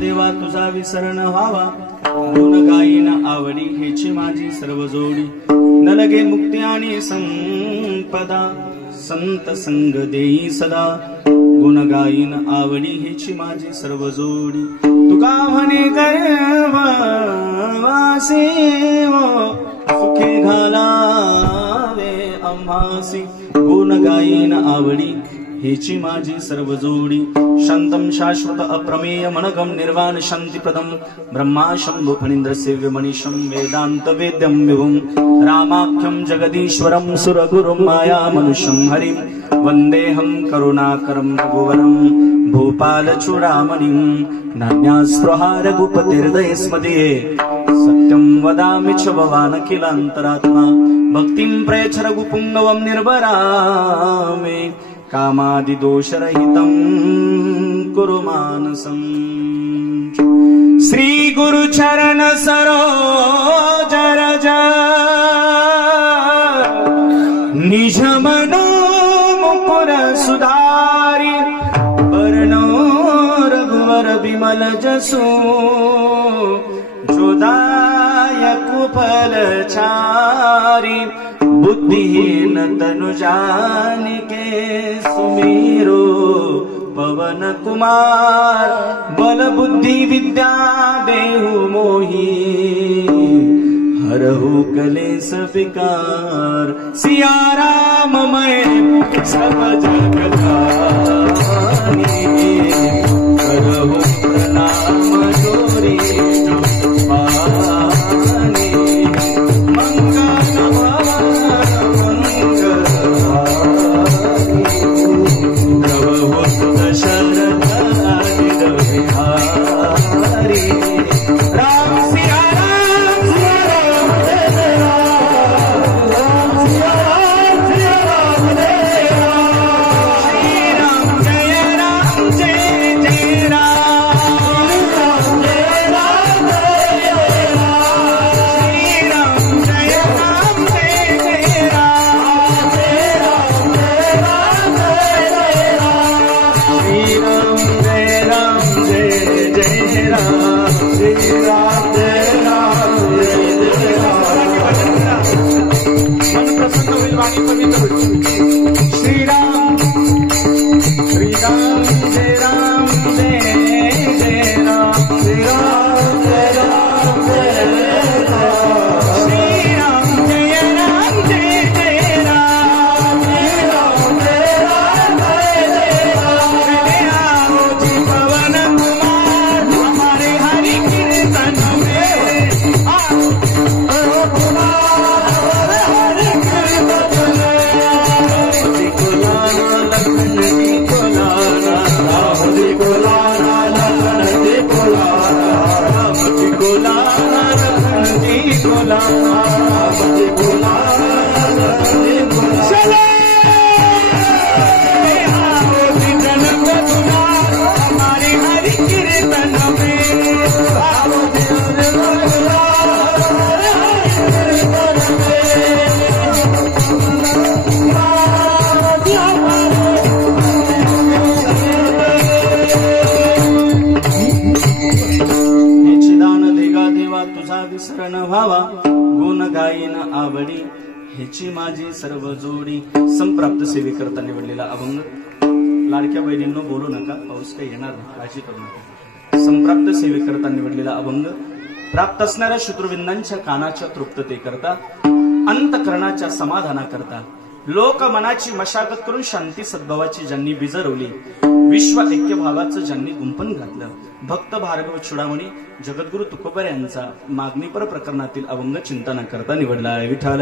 देवा तुझा विसरण व्हावा, गुण गाईन आवडी हेची माझी सर्व जोडी, न लगे मुक्ती आणि संपदा, संत संग देई सदा, गुण गाईन आवडी हेची माझी सर्व जोडी, तुका म्हणे गर्भवासी सुखे घालावे आम्हासी, गुण गाईन आवडी हेची माझी सर्व जोडी, शांतम शाश्वत अप्रमेय मनगम निर्वाण शांतिप्रदम, ब्रह्मा शंभु फणींद्र सेव्य मनीषम वेदांत वेद्यम विभुम, रामाख्यम जगदीश्वरम सुरगुरुम माया मनुष्यम हरिम, वंदेहम करुणाकरम रघुवरम भूपाल चूडामणिम, नान्यास्पृहा रघुपतिर्दये स्मदीये, सत्यं वदामि च भवान् किलान्तरात्मा, भक्तिं प्रयच्छ रघुपुङ्गवं निर्भरामि, कामादिदोषरहितं कुरु मानसम्। श्री गुरु चरण सरोज रज निज मनो मुकुर सुधारि, वर्णो रघुवर बिमल जसु, जोदायक फलचारि, बुद्धिहीन तनु जानिके सुमीरो पवन कुमार, बल बुद्धि विद्या देहु मोहि, हरहु कलेस विकार, सिया राम मैं सब जग जानी, करहु प्रणाम जोरी पानी, मंगल भवन प्रभु दशरथ बिहारी, राम सिया राम सिया राम जय राम, सिया राम सिया राम जय राम, श्री राम जय राम जय जय राम, जय राम जय राम, श्री राम जय राम जय जय राम, जय राम जय राम जय जय राम, श्री राम जय राम जय जय राम, श्री राम जय राम जय जय राम। मन प्रसन्न होईल, वाणी पवित्र होईल। श्रीराम श्रीराम जय राम जय जय राम, श्रीराम जय राम जय जय राम, श्रीराम जय राम जय जय राम, श्रीराम जय राम जय जय राम, चले आओ जी पवन कुमार हमारे हरि कीर्तन में, आओ कुमार हमारे हरि कीर्तन में, राम जी को लाना लखन जी को लाना, राम जी को लाना लखन जी को लाना, राम जी को लाना लखन जी को लाना, राम जी को लाना लखन जी को लाना, चले आओ जी जनक दुलार हमारे हरि कीर्तन में, आओ जी जनक दुलार हमारे हरि कीर्तन में, निचिदान देगा देवा तुझा विसरण व्हावा, गुण गायन आवडी हेची माझी सर्व जोडी। संप्राप्त सेवेकरता निवडलेला अभंग। लाडक्या बहिणींनो बोलू नका, पाऊस काही येणार नाही, काळजी करू नका। संप्राप्त सेवेकरता निवडलेला अभंग प्राप्त असणाऱ्या शत्रुविंदांच्या कानाच्या तृप्ततेकरता, अंतकरणाच्या समाधानाकरता, लोक मनाची मशागत करून शांती सद्भावाची ज्यांनी बीज रोवली, विश्व ऐक्य भावाचं ज्यांनी गुंफण घातलं, भक्त भार्गव चुडामणी जगद्गुरु तुकोबर यांचा मागणीपर प्रकरणातील अभंग चिंतनाकरता निवडला आहे। विठ्ठल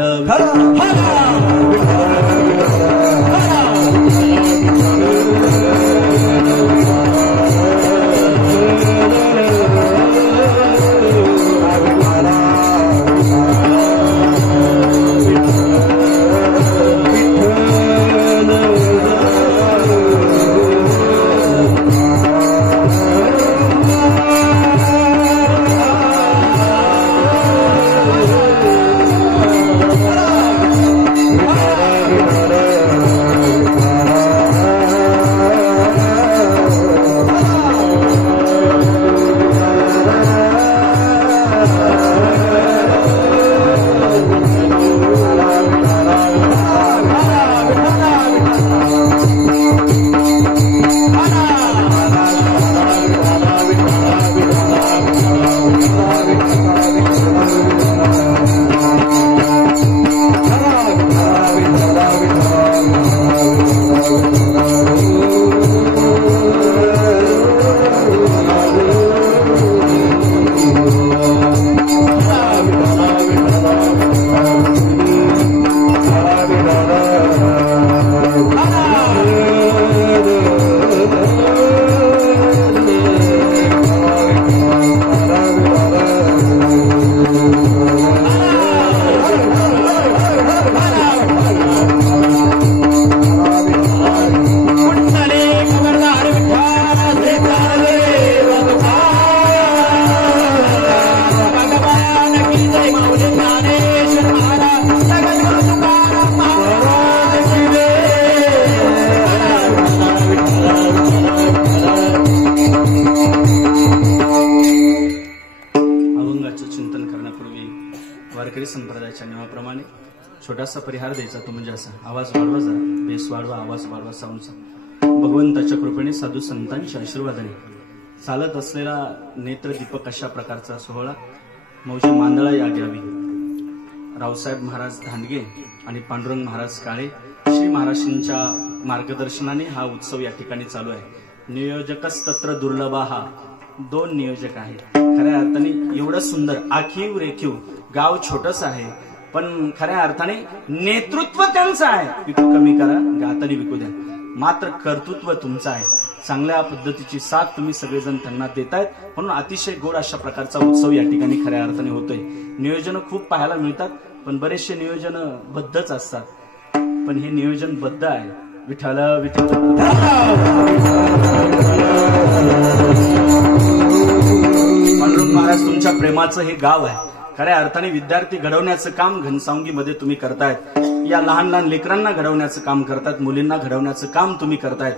वारकरी संप्रदायाच्या नियमाप्रमाणे छोटासा परिहार द्यायचा तो म्हणजे असा, आवाज वाढवा जरा, बेस वाढवा, आवाज वाढवा साऊंडचा. भगवंताच्या कृपेने साधू संतांच्या आशीर्वादाने चालत असलेला नेत्रदीपक अशा प्रकारचा सोहळा मौजे मांदळा या गावी रावसाहेब महाराज धांडगे आणि पांडुरंग महाराज काळे श्री महाराजांच्या मार्गदर्शनाने हा उत्सव या ठिकाणी चालू आहे. नियोजकच तत्र दुर्लभा, हा 2 नियोजक आहेत. खऱ्या अर्थाने एवढं सुंदर आखीव रेखीव गाव छोटस आहे, पण खऱ्या अर्थाने नेतृत्व त्यांचं आहे. विकू कमी करा, गातानी विकू द्या, मात्र कर्तृत्व तुमचं आहे. चांगल्या पद्धतीची साथ तुम्ही सगळेजण त्यांना देतायत, म्हणून अतिशय गोड अशा प्रकारचा उत्सव या ठिकाणी खऱ्या अर्थाने होतोय. नियोजन खूप पाहायला मिळतात, पण बरेचसे नियोजन बद्धच असतात, पण हे नियोजन बद्ध आहे. विठ्ठल विठ्ठल. पांडुरंग महाराज तुमच्या प्रेमाचं हे गाव आहे. खऱ्या अर्थाने विद्यार्थी घडवण्याचं काम घनसावंगीमध्ये तुम्ही करतायत. या लहान लहान लेकरांना घडवण्याचं काम करतायत, मुलींना घडवण्याचं काम तुम्ही करतायत.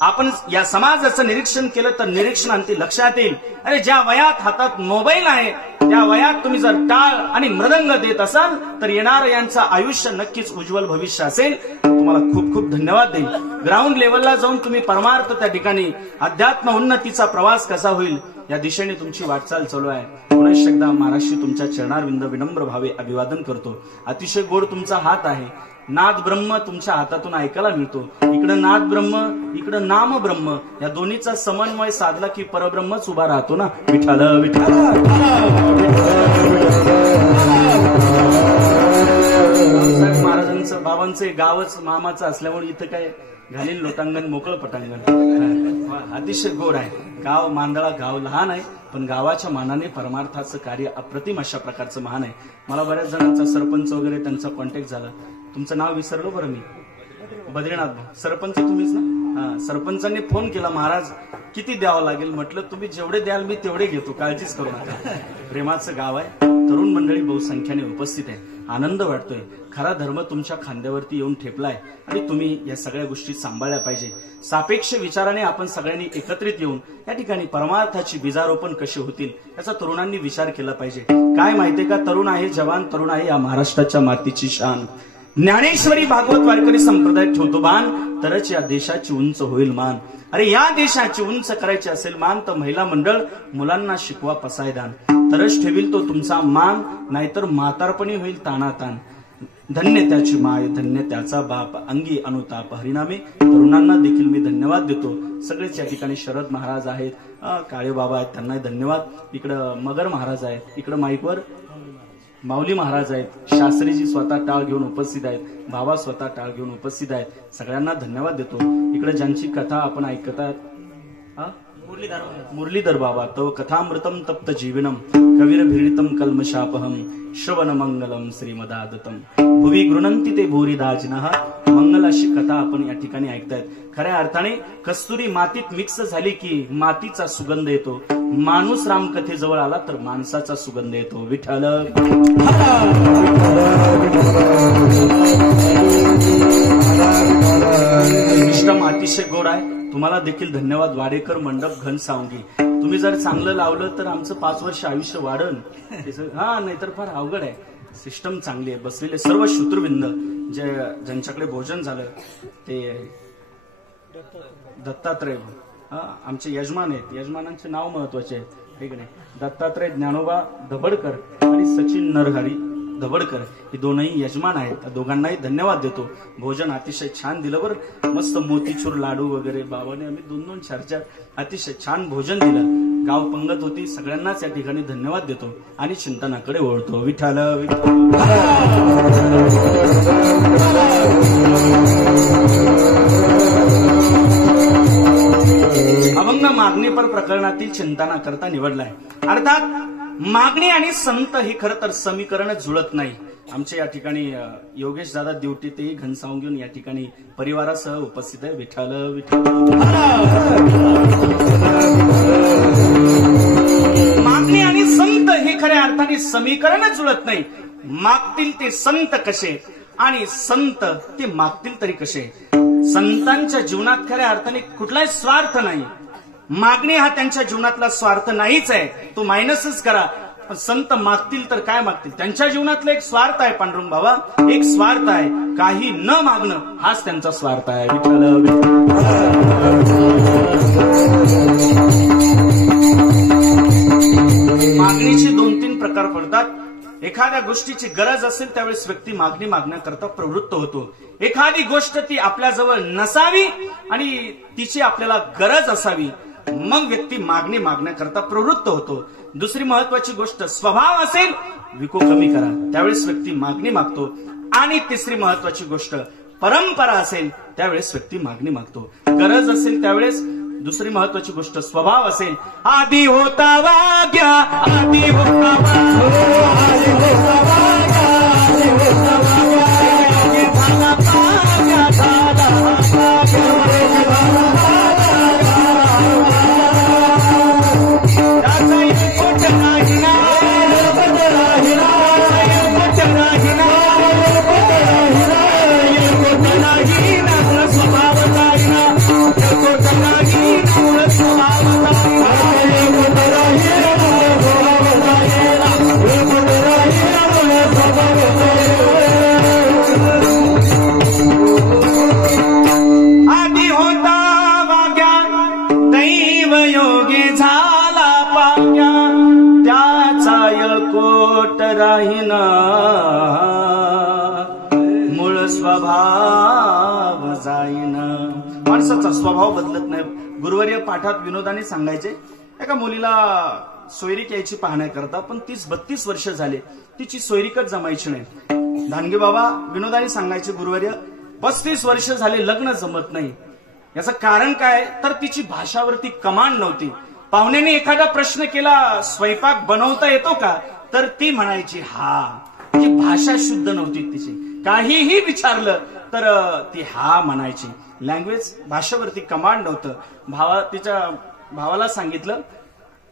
आपण या समाजाचं निरीक्षण केलं तर निरीक्षणांती लक्षात येईल, अरे ज्या वयात हातात मोबाईल आहे त्या वयात तुम्ही जर टाळ आणि मृदंग देत असाल तर येणार यांचं आयुष्य नक्कीच उज्ज्वल भविष्य असेल. तुम्हाला खूप खूप धन्यवाद देईल. ग्राउंड लेवलला जाऊन तुम्ही परमार्थ त्या ठिकाणी अध्यात्म उन्नतीचा प्रवास कसा होईल या दिशेने तुमची वाटचाल चालू आहे. पुन्हा एकदा महाराष्ट्री तुमच्या चरणारविंद विनम्र भावे अभिवादन करतो. अतिशय गोड तुमचा हात आहे. नाद ब्रह्म तुमच्या हातातून ऐकायला मिळतो. इकडं नाद ब्रह्म, इकडं नाम ब्रह्म, या दोन्हीचा समन्वय साधला की परब्रह्मच उभा राहतो ना. विठ्ठल विठ्ठल. महाराजांचं बाबांचं गावच मामाचं असल्यामुळे इथं काय घालीन लोटांगण मोकळं पटांगण. अतिशय गोड आहे. गाव मांदळा गाव लहान आहे, पण गावाच्या मानाने परमार्थाचं कार्य अप्रतिम अशा प्रकारचं महान आहे. मला बऱ्याच जणांचा सरपंच वगैरे त्यांचा कॉन्टॅक्ट झाला. तुमचं नाव विसरलो बरं मी, बद्रीनाथ सरपंच तुम्हीच ना. सरपंचांनी फोन केला, महाराज किती द्यावं लागेल? म्हटलं तुम्ही जेवढे द्याल मी तेवढे घेतो, काळजीच करू नका. प्रेमाचं गाव आहे. तरुण मंडळी बहुसंख्येने उपस्थित आहे. आनंद वाटतोय. खरा धर्म तुमच्या खांद्यावरती येऊन ठेपलाय आणि तुम्ही या सगळ्या गोष्टी सांभाळल्या पाहिजे. सापेक्ष विचाराने आपण सगळ्यांनी एकत्रित येऊन या ठिकाणी परमार्थाची बीजारोपण कशी होतील याचा तरुणांनी विचार केला पाहिजे. काय माहितीये का, तरुण आहे जवान, तरुण आहे या महाराष्ट्राच्या मातीची शान. ज्ञानेश्वरी भागवत वारकरी संप्रदाय ठेवतो बाण, तरच या देशाची उंच होईल मान. अरे या देशाची उंच करायची असेल मान तर महिला मंडळ मुलांना शिकवा पसायदान, तरच ठेवील तो तुमचा मान, नाहीतर म्हातारपणी होईल तानातान. धन्य त्याची माय, धन्य त्याचा बाप, अंगी अनुताप हरिनामे. तरुणांना देखील मी धन्यवाद देतो. सगळेच या ठिकाणी शरद महाराज आहेत, काळे बाबा आहेत, त्यांना धन्यवाद. इकडं मगर महाराज आहेत, इकडं माईकवर माऊली महाराज आहेत, शास्त्रीजी स्वतः टाळ घेऊन उपस्थित आहेत, बाबा स्वतः टाळ घेऊन उपस्थित आहेत. सगळ्यांना धन्यवाद देतो. इकडे ज्यांची कथा आपण ऐकतात, मुरलीधर बाबा, तो कथामृतम तप्त जीवनम कवीर भीडितम कल्मशापहम श्रवण मंगलम श्रीमदादतम भुवी गृणंती ते भूरिदाजनः. मंगल अशी कथा आपण या ठिकाणी ऐकतायत. खऱ्या अर्थाने कस्तुरी मातीत मिक्स झाली की मातीचा सुगंध येतो. माणूस रामकथेजवळ आला तर माणसाचा सुगंध येतो. विठ्ठल. सिस्टम अतिशय गोड आहे. तुम्हाला देखील धन्यवाद. वाडेकर मंडप घनसावंगी, तुम्ही जर चांगलं लावलं तर आमचं 5 वर्ष आयुष्य वाढन. हा, नाहीतर फार अवघड आहे. सिस्टम चांगली आहे. बसलेले सर्व शूत्रविंद ज्यांच्याकडे भोजन झालं ते दत्तात्रय आमचे यजमान आहेत. यजमानांचे नाव महत्वाचे आहेत, ठीक आहे. दत्तात्रय ज्ञानोबा धबडकर आणि सचिन नरहरी धबडकर हे दोनही यजमान आहेत. दोघांनाही धन्यवाद देतो. भोजन अतिशय छान दिलं बरं. मस्त मोतीचूर लाडू वगैरे बाबाने आम्ही 2-2 4-4 अतिशय छान भोजन दिलं. गाव पंगत होती. सगळ्यांनाच या ठिकाणी धन्यवाद देतो आणि चिंतनाकडे वळतो. विठ्ठल. अभंग मागणी पर प्रकरणातील चिंतना करता निवडलाय. अर्थात मागणी आणि संत ही खरं तर समीकरण जुळत नाही. आमच्या या ठिकाणी योगेश दादा ड्युटी तेही घनसावून घेऊन या ठिकाणी परिवारासह उपस्थित आहे. विठ्ठल विठ्ठल. मागणी आणि संत हे खऱ्या अर्थाने समीकरण जुळत नाही. मागतील ते संत कसे आणि संत ते मागतील तरी कसे. संतांच्या जीवनात खऱ्या अर्थाने कुठलाही स्वार्थ नाही. मागणी हा त्यांच्या जीवनातला स्वार्थ नाहीच आहे. तो मायनसच करा. पण संत मागतील तर काय मागतील, त्यांच्या जीवनातला एक स्वार्थ आहे पांडुरंग बाबा, एक स्वार्थ आहे, काही न मागणं हाच त्यांचा स्वार्थ आहे. मागणीचे 2-3 प्रकार पडतात. एखाद्या गोष्टीची गरज असेल त्यावेळेस व्यक्ती मागणी मागण्याकरता प्रवृत्त होतो. एखादी गोष्ट ती आपल्याजवळ नसावी आणि तिची आपल्याला गरज असावी, मग व्यक्ती मागणी मागण्याकरता प्रवृत्त होतो. दुसरी महत्वाची गोष्ट, स्वभाव असेल विको कमी करा, त्यावेळेस व्यक्ती मागणी मागतो. आणि तिसरी महत्वाची गोष्ट, परंपरा असेल त्यावेळेस व्यक्ती मागणी मागतो. गरज असेल त्यावेळेस, दुसरी महत्वाची गोष्ट स्वभाव असेल, आधी होता वाग्या, आधी होता राहिना, मूळ स्वभाव जाईना. माणसाचा स्वभाव बदलत नाही. गुरुवर्य पाठात विनोदाने सांगायचे, एका मुलीला सोयरीक यायची पाहण्याकरता, पण 30-32 वर्ष झाले तिची सोयरीकच जमायची नाही. धानगे बाबा विनोदाने सांगायचे, गुरुवर्य 35 वर्ष झाले लग्न जमत नाही. याचं कारण काय, तर तिची भाषावरती कमांड नव्हती. पाहुण्याने एखादा प्रश्न केला, स्वयंपाक बनवता येतो का, तर ती म्हणायची हा. ती भाषा शुद्ध नव्हती तिची. काहीही विचारलं तर ती हा म्हणायची. लँग्वेज, भाषेवरती कमांड नव्हतं. तिच्या भावाला सांगितलं,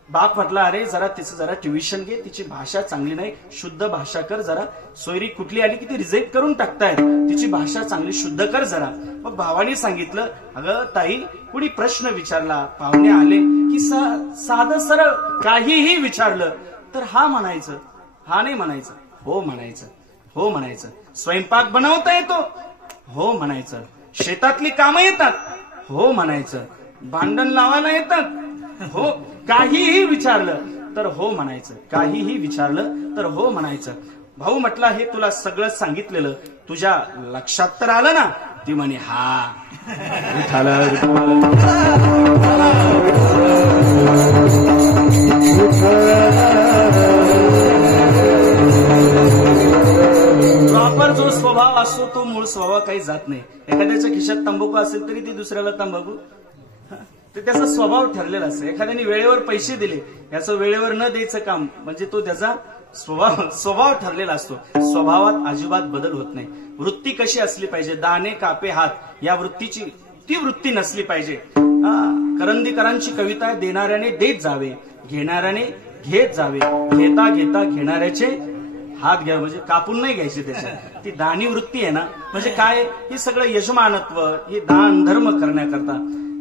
बाप म्हटला, अरे जरा तिचं जरा ट्युशन घे, तिची भाषा चांगली नाही, शुद्ध भाषा कर जरा. सोयरी कुठली आली की ती रिजेक्ट करून टाकतायत, तिची भाषा चांगली शुद्ध कर जरा. मग भावाने सांगितलं, अगं ताई, कुणी प्रश्न विचारला, पाहुणे आले की साधं सरळ काहीही विचारलं तर हा म्हणायचं, हा नाही म्हणायचं, हो म्हणायचं, हो म्हणायचं. स्वयंपाक बनवता येतो, हो म्हणायचं. शेतातली कामं येतात, हो म्हणायचं. भांडण लावायला येतात, हो. काहीही विचारलं तर हो म्हणायचं, काहीही विचारलं तर हो म्हणायचं. भाऊ म्हटला, हे तुला सगळं सांगितलेलं तुझ्या लक्षात तर आलं ना? ती म्हणे, हा. प्रॉपर जो स्वभाव असतो तो मूळ स्वभाव काही जात नाही. एखाद्याच्या खिशात तंबाखू असेल तरी ती दुसऱ्याला तंबाखू, ते त्याचा स्वभाव ठरलेला असतो. एखाद्याने वेळेवर पैसे दिले, याचं वेळेवर न द्यायचं काम म्हणजे तो त्याचा स्वभाव ठरलेला असतो. स्वभावात अजिबात बदल होत नाही. वृत्ती कशी असली पाहिजे, दाणे कापे हात, या वृत्तीची ती वृत्ती नसली पाहिजे. करंदीकरांची कविता आहे, देणाऱ्याने देत जावे, घेणाऱ्याने घेत जावे, घेता घेता घेणाऱ्याचे हात घ्या, म्हणजे कापून नाही घ्यायचे त्याच्यात. ती दानी वृत्ती आहे ना, म्हणजे काय, हे सगळं यजमानत्व, हे दान धर्म करण्याकरता.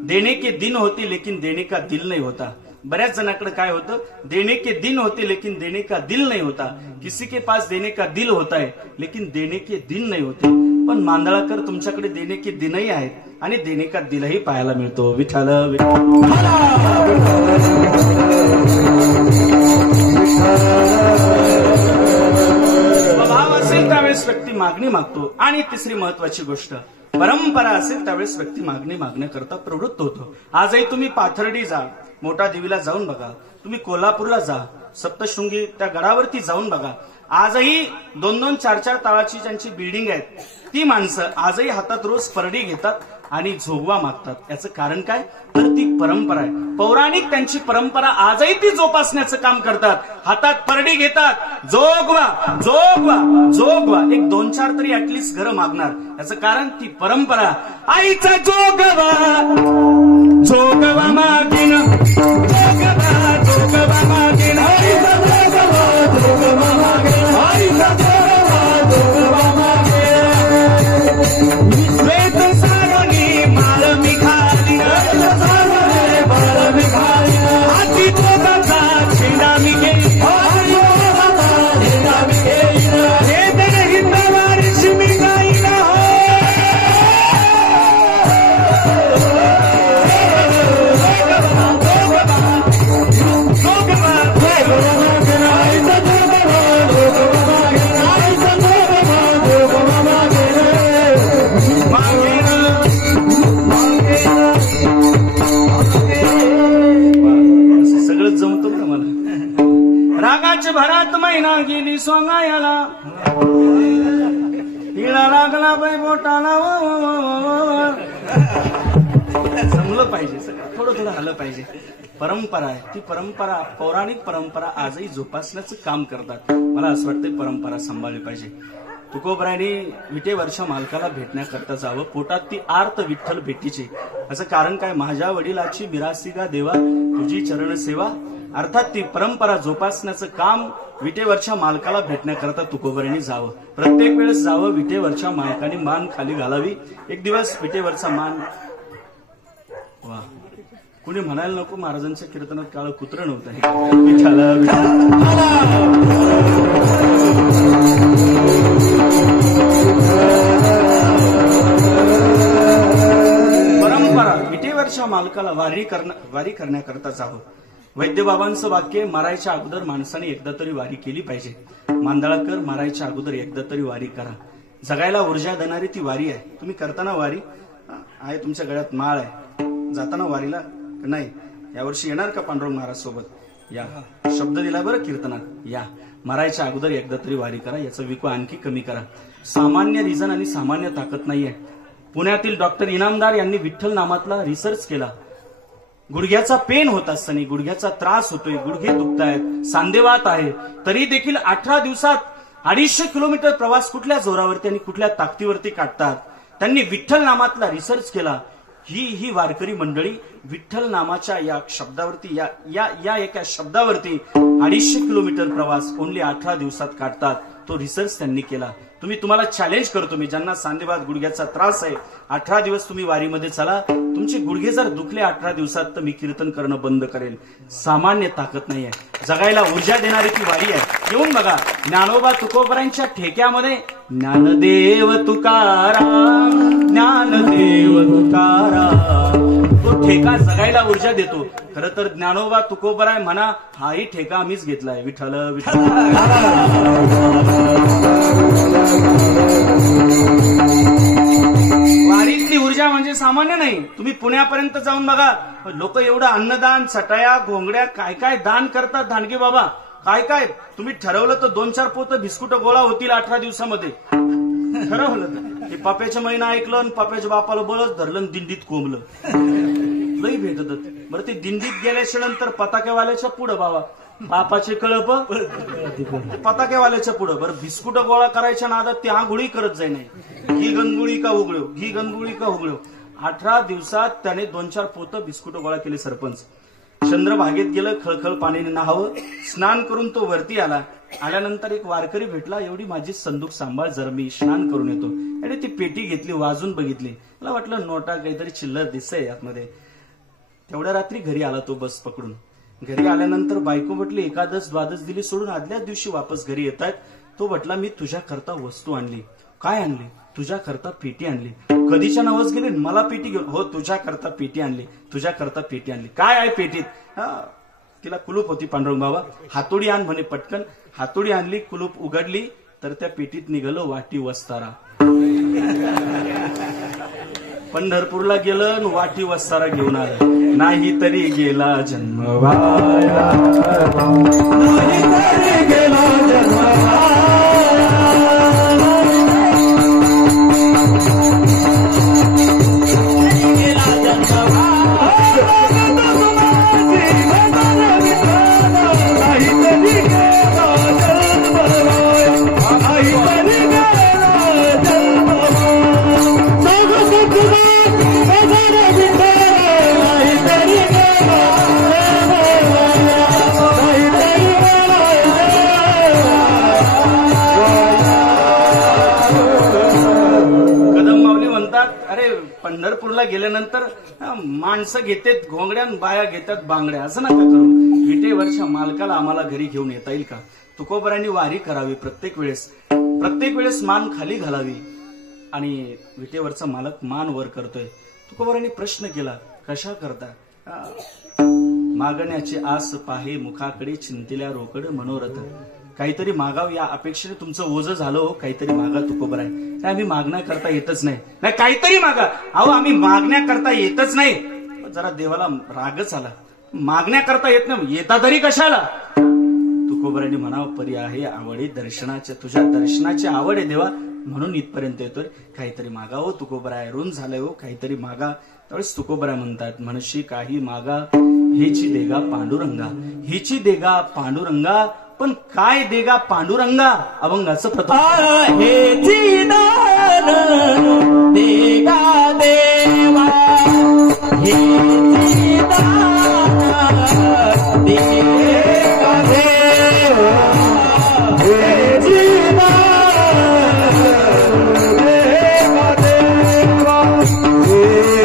देने के दिन होते लेकिन देने का दिल नहीं होता. बऱ्याच जणांकडे काय होतं, देने के दिन होते लेकिन देने का दिल नहीं होता. किसी के पास देने का दिल होता है लेकिन देने के दिन नहीं होते. पण मांदळाकर, तुमच्याकडे देने के दिनही आहेत आणि देने का दिलही पाहायला मिळतो. विठ्ठल स्वभाव असेल त्यावेळेस व्यक्ती मागणी मागतो. आणि तिसरी महत्वाची गोष्ट, परंपरा असेल त्यावेळेस व्यक्ती मागणी मागण्याकरता प्रवृत्त होतो. आजही तुम्ही पाथर्डी जा, मोठा देवीला जाऊन बघा, तुम्ही कोल्हापूरला जा, सप्तशृंगी त्या गडावरती जाऊन बघा. आजही 2-2, 4-4 ताळाची ज्यांची बिल्डिंग आहेत, ती माणसं आजही हातात रोज परडी घेतात आणि झोगवा मागतात. याचं कारण काय, तर ती परंपरा आहे. पौराणिक त्यांची परंपरा आजही ती जोपासण्याचं काम करतात. हातात परडी घेतात, जोगवा जोगवा जोगवा, एक 2-4 तरी ऍटलिस्ट घरं मागणार. याचं कारण ती परंपरा. आईचा जोगवा जोगवा मागीन, जोगवा जोगवा मागीन, आईचा जोगवा जोगवा मागीन, आईचा जोगवा जोगवा मागीन. श्वेत सारणी माळ मी खाली, माळ मी खाली, हाती पोटाचा छिंडा मी घेईन, मला. रागाच्या भरात मैना गेली सोंगायाला, हिळा लागला बाई बोटाला. जमलं पाहिजे सगळं, थोडं थोडं आलं पाहिजे. परंपरा आहे ती परंपरा, पौराणिक परंपरा आजही जोपासण्याचं काम करतात. मला असं वाटतं परंपरा सांभाळली पाहिजे. तुकोबरायांनी विटेवरच्या मालकाला भेटण्याकरता जावं. पोटात ती आर्त विठ्ठल भेटीची. असं कारण काय? माझ्या वडिलाची मिरासी गा देवा, तुझी चरण सेवा. अर्थात ती परंपरा जोपासण्याचं काम विटेवरच्या मालकाला भेटण्याकरता तुकोबरायांनी जावं. प्रत्येक वेळेस जावं, विटेवरच्या मालकाने मान खाली घालावी. एक दिवस विटेवरचा मान, वा, कुणी म्हणायला नको महाराजांच्या कीर्तनात काळ कुत्रं नव्हतं. विठाला परंपरा विटेवरच्या मालकाला वारी करण्याकरता जावं. वैद्यबाबांचं वाक्य, मारायच्या अगोदर माणसाने एकदा तरी वारी केली पाहिजे. मांदळाकर, मारायच्या अगोदर एकदा तरी वारी करा. जगायला ऊर्जा देणारी ती वारी आहे. तुम्ही करताना वारी आहे, तुमच्या गळ्यात माळ आहे, जाताना वारीला नाही. यावर्षी येणार का पांडुरंग महाराज सोबत? या, शब्द दिला बरं कीर्तनात, या. मारायच्या अगोदर एकदा तरी वारी करा. याचा विको आणखी कमी करा. सामान्य रिझन आणि सामान्य ताकद नाहीये. पुण्यातील डॉक्टर इनामदार यांनी विठ्ठल नामातला रिसर्च केला. गुडघ्याचा पेन होत असताना, गुडघ्याचा त्रास होतोय, गुडघे दुखतायत, सांधेवात आहे, तरी देखील 18 दिवसात 250 किलोमीटर प्रवास कुठल्या जोरावरती आणि कुठल्या ताकदीवरती काढतात. त्यांनी विठ्ठल नामातला रिसर्च केला. ही वारकरी मंडळी विठ्ठल नामाच्या या शब्दावरती, या एका शब्दावरती 250 किलोमीटर प्रवास ओन्ली 18 दिवसात काढतात. तो रिसर्च त्यांनी केला. तुम्हाला चॅलेंज करतो मी, ज्यांना सांधेवात गुडघ्याचा त्रास आहे, 18 दिवस तुम्ही वारीमध्ये चला. तुमचे गुडघे जर दुखले 18 दिवसात तर मी कीर्तन करणं बंद करेल. सामान्य ताकद नाहीये. जगायला ऊर्जा देणारी ती वारी आहे. येऊन बघा, ज्ञानोबा तुकोबरायांच्या ठेक्यामध्ये ज्ञानदेव तुकाराम, ज्ञानदेव तुकाराम, तो ठेका जगायला ऊर्जा देतो. खरं तर ज्ञानोबा तुकोबराय म्हणा, हाही ठेका आम्हीच घेतलाय. विठ्ठल विठ्ठल. वारीतली ऊर्जा म्हणजे सामान्य नाही. तुम्ही पुण्यापर्यंत जाऊन बघा, लोक एवढं अन्नदान, चटाया, घोंगड्या काय काय दान करतात. धानगे बाबा काय काय, तुम्ही ठरवलं तर 2-4 पोतं बिस्कुट गोळा होतील 18 दिवसामध्ये. ठरवलं तर पाप्याच्या महिना ऐकलं आणि पाप्याच्या बापाला बळच धरलं, दिंडीत कोंबलं. लई भेटत. बरं, ते दिंडीत गेल्याच्या नंतर पताक्यावाल्याच्या पुढं बाबा, बापाचे कळप पताक्यावाल्याच्या पुढं. बरं, बिस्कुट गोळा करायच्या नादात ते आंघोळी करत जाई नाही. ही गणगुळी का उघड्यो, ही गणगुळी का उघड्यो. 18 दिवसात त्याने 2-4 पोतं बिस्कुट गोळा केले. सरपंच चंद्रभागेत गेलं, खळखळ पाण्याने नहावं, स्नान करून तो वरती आला. आल्यानंतर एक वारकरी भेटला, एवढी माझी संदूक सांभाळ, जर मी स्नान करून येतो. आणि ती पेटी घेतली, वाजून बघितली. मला वाटलं नोटा काहीतरी चिल्लर दिसतंय आतमध्ये. तेवढ्या रात्री घरी आला तो बस पकडून. घरी आल्यानंतर बायको म्हटली, एकादश द्वादश दिली सोडून आदल्याच दिवशी वापस घरी येतायत. तो म्हटला, मी तुझ्या करता वस्तू आणली. काय आणली? तुझ्या करता पेटी आणली. कधीच्या नवस गेले, मला पेटी घेऊन. हो, तुझ्या करता पेटी आणली, तुझ्या करता पेटी आणली. काय आहे पेटीत? तिला कुलूप होती. पांडुरंग बाबा, हातोडी आण म्हणे पटकन. हातोडी आणली, कुलूप उघडली, तर त्या पेटीत निघालं वाटी वस्तारा. पंढरपूरला गेलं आणि वाटी वस्तारा घेऊन आलं. नाही तरी गेला जन्म वाया, नाही तरी गेला जन्म वाया. पंढरपूरला गेल्यानंतर माणसं घेतात घोंगड्या, बाया घेतात बांगड्या. असं नका करू. विटेवरच्या मालकाला आम्हाला घरी घेऊन येता येईल का? तुकोबरायांनी वारी करावी. प्रत्येक वेळेस मान खाली घालावी. आणि विटेवरचा मालक मान वर करतोय. तुकोबरायांनी प्रश्न केला, कशा करता? मागण्याची आस पाहे मुखाकडे, चिंतिल्या रोकड मनोरथ. काहीतरी मागाव या अपेक्षेने तुमचं ओझं झालं हो. काहीतरी मागा तुकोबराय. नाही, आम्ही मागण्याकरता येतच नाही. काहीतरी मागा. अहो, आम्ही मागण्याकरता येतच नाही. जरा देवाला रागच आला. मागण्या करता येत नाही, येता तरी कशाला. तुकोबराने म्हणावं, परी आहे आवडे दर्शनाच्या, तुझ्या दर्शनाची आवड आहे देवा, म्हणून इथपर्यंत येतोय. काहीतरी मागा हो तुकोबरा, ऋण झालंय हो, काहीतरी मागा. त्यावेळेस तुकोबरा म्हणतात, म्हणशी काही मागा, हेची देगा पांडुरंगा, हिची देगा पांडुरंगा. पण काय देगा पांडुरंगा, अभंगाचं प्रथम हेची दान देगा देवा, हेची दान देगा देवा, हेची दान देगा देवा, हेची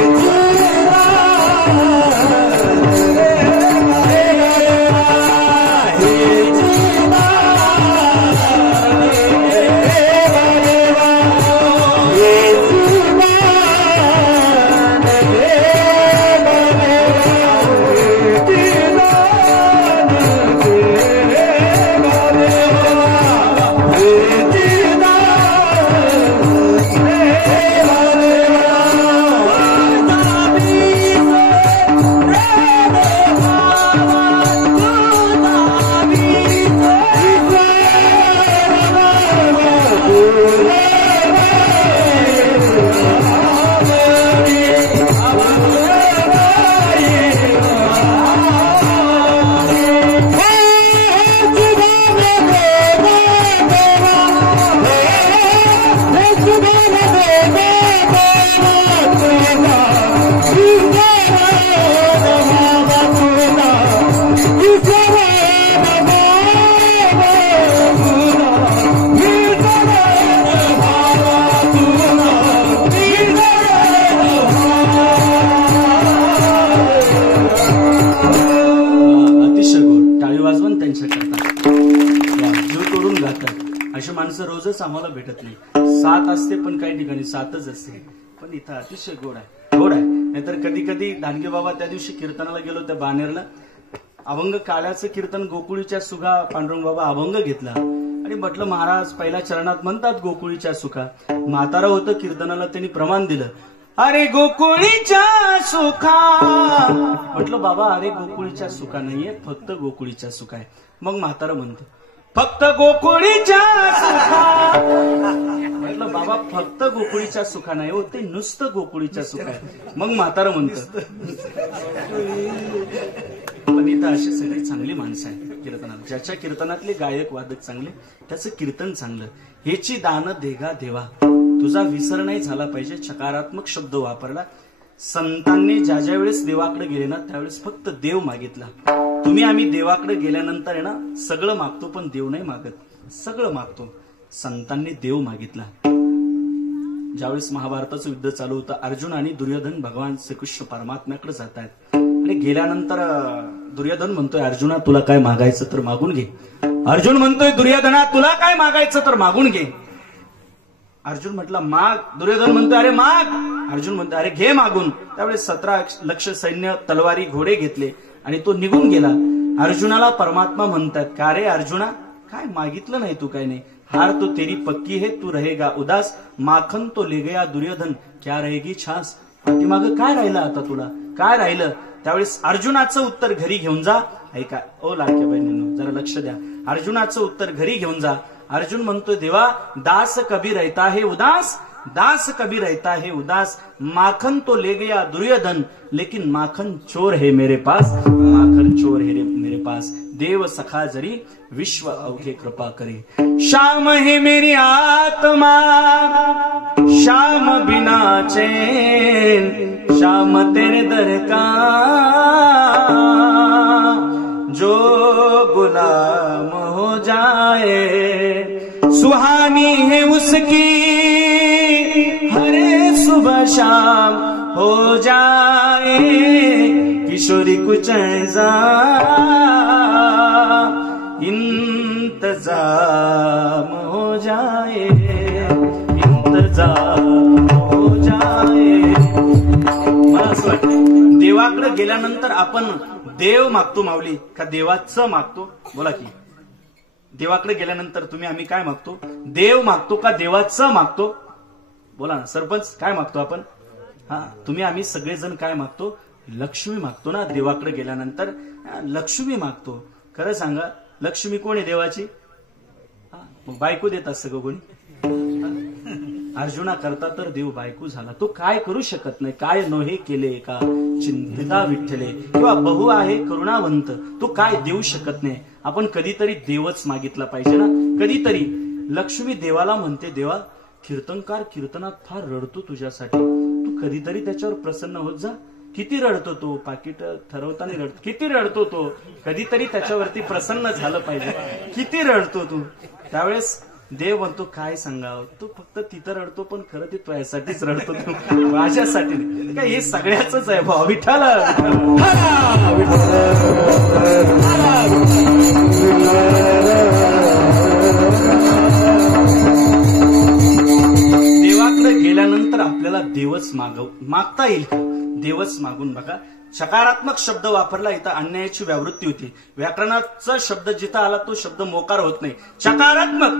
अशी माणसं रोजच आम्हाला भेटत नाही. 7 असते पण काही ठिकाणी 7च असते, पण इथं अतिशय गोड आहे, गोड आहे. नाहीतर कधी कधी दानगे बाबा त्या दिवशी कीर्तनाला गेलो त्या बानेरला, अभंग काळ्याचं कीर्तन गोकुळीच्या सुगा पांडुरंग बाबा अभंग घेतला आणि म्हटलं महाराज पहिल्या चरणात म्हणतात गोकुळीच्या सुखा. म्हातारा होतं कीर्तनाला, त्यांनी प्रमाण दिलं, अरे गोकुळीच्या सुखा. म्हटलं बाबा अरे गोकुळीच्या सुखा नाहीये, फक्त गोकुळीच्या सुखा आहे. मग म्हातारा म्हणतो फक्त गोकुळीच्या सुखा. म्हटलं बाबा फक्त गोकुळीच्या सुखा नाही हो, ते नुसतं गोकुळीच्या सुखा आहे. मग म्हातारा म्हणतं. पण इथं अशी सगळी चांगली माणसं आहेत कीर्तनात, ज्याच्या कीर्तनातले गायक वादक चांगले, त्याचं कीर्तन चांगलं. हेची दान देगा देवा, तुझा विसर नाही झाला पाहिजे. सकारात्मक शब्द वापरला. संतांनी ज्या ज्या वेळेस देवाकडे गेले ना त्यावेळेस फक्त देव मागितला. तुम्ही आम्ही देवाकडे गेल्यानंतर आहे ना सगळं मागतो, पण देव नाही मागत, सगळं मागतो. संतांनी देव मागितला. ज्यावेळेस महाभारताचं युद्ध चालू होतं, अर्जुन आणि दुर्योधन भगवान श्रीकृष्ण परमात्म्याकडे जात आहेत आणि गेल्यानंतर दुर्योधन म्हणतोय अर्जुना तुला काय मागायचं तर मागून घे. अर्जुन म्हणतोय दुर्योधना तुला काय मागायचं तर मागून घे. अर्जुन म्हटला माग. दुर्योधन म्हणतोय अरे माग. अर्जुन म्हणतोय अरे घे मागून. त्यावेळेस 17 लक्ष सैन्य तलवारी घोडे घेतले आणि तो निघून गेला. अर्जुनाला परमात्मा म्हणतात का रे अर्जुना काय मागितलं नाही तू, काय नाही, हार तो तेरी पक्की है तू रहेगा उदास, माखन तो ले गया दुर्योधन क्या रहेगी छास. पाठीमाग काय राहिलं आता तुला, काय राहिलं. त्यावेळेस अर्जुनाचं उत्तर घरी घेऊन जा. ऐका ओ लाडक्या बहिणींनो जरा लक्ष द्या. अर्जुनाचं उत्तर घरी घेऊन जा. अर्जुन म्हणतो देवा दास कभी रहता है उदास, दास कभी रहता है उदास, माखन तो ले गया दुर्योधन लेकिन माखन चोर है मेरे पास, माखन चोर है मेरे पास. देव सखा जरी विश्व अवघे कृपा करे. श्याम है मेरी आत्मा श्याम बिना चैन, श्याम तेरे दर का जो गुलाम हो जाए, सुहानी है उसकी हरे सुबह शाम हो जाए, किशोरी कुछ ऐसा इंतजाम हो जाए, इंतजाम हो जाए. मला असं वाटतं देवाकडे गेल्यानंतर आपण देव मागतो माऊली का देवाचं मागतो. बोला की देवाकडे गेल्यानंतर तुम्ही आम्ही काय मागतो, देव मागतो का देवाचं मागतो. बोला ना सरपंच काय मागतो आपण. हा तुम्ही आम्ही सगळेजण काय मागतो, लक्ष्मी मागतो ना देवाकडे गेल्यानंतर, लक्ष्मी मागतो. खरं सांगा, लक्ष्मी कोण आहे देवाची? मग बायको देतात सगळं कोणी. अर्जुना करता तर देव बायको झाला. तो काय करू शकत नाही. काय नोहे केले का चिंतिता विठ्ठले, किंवा बहु आहे करुणावंत, तो काय देऊ शकत नाही. आपण कधीतरी देवच मागितला पाहिजे ना. कधीतरी लक्ष्मी देवाला म्हणते, देवा कीर्तनकार कीर्तनात फार रडतो तुझ्यासाठी, तू कधीतरी त्याच्यावर प्रसन्न होत जा. किती रडतो तो, पाकिट ठरवताना रडतो, किती रडतो तो, कधीतरी त्याच्यावरती प्रसन्न झालं पाहिजे. किती रडतो तू. त्यावेळेस देव म्हणतो काय सांगावं, तो फक्त तिथं रडतो पण खरं ते तुझ्यासाठीच रडतो, तू माझ्यासाठी नाही. काय हे सगळ्याच आहे भाऊ. विठ्ठल देवाकडे गेल्यानंतर आपल्याला देवच मागता येईल का? देवच मागून बघा. सकारात्मक शब्द वापरला, इथं अन्यायाची व्यावृत्ती होती. व्याकरणाचा शब्द जिथं आला तो शब्द मोकार होत नाही. सकारात्मक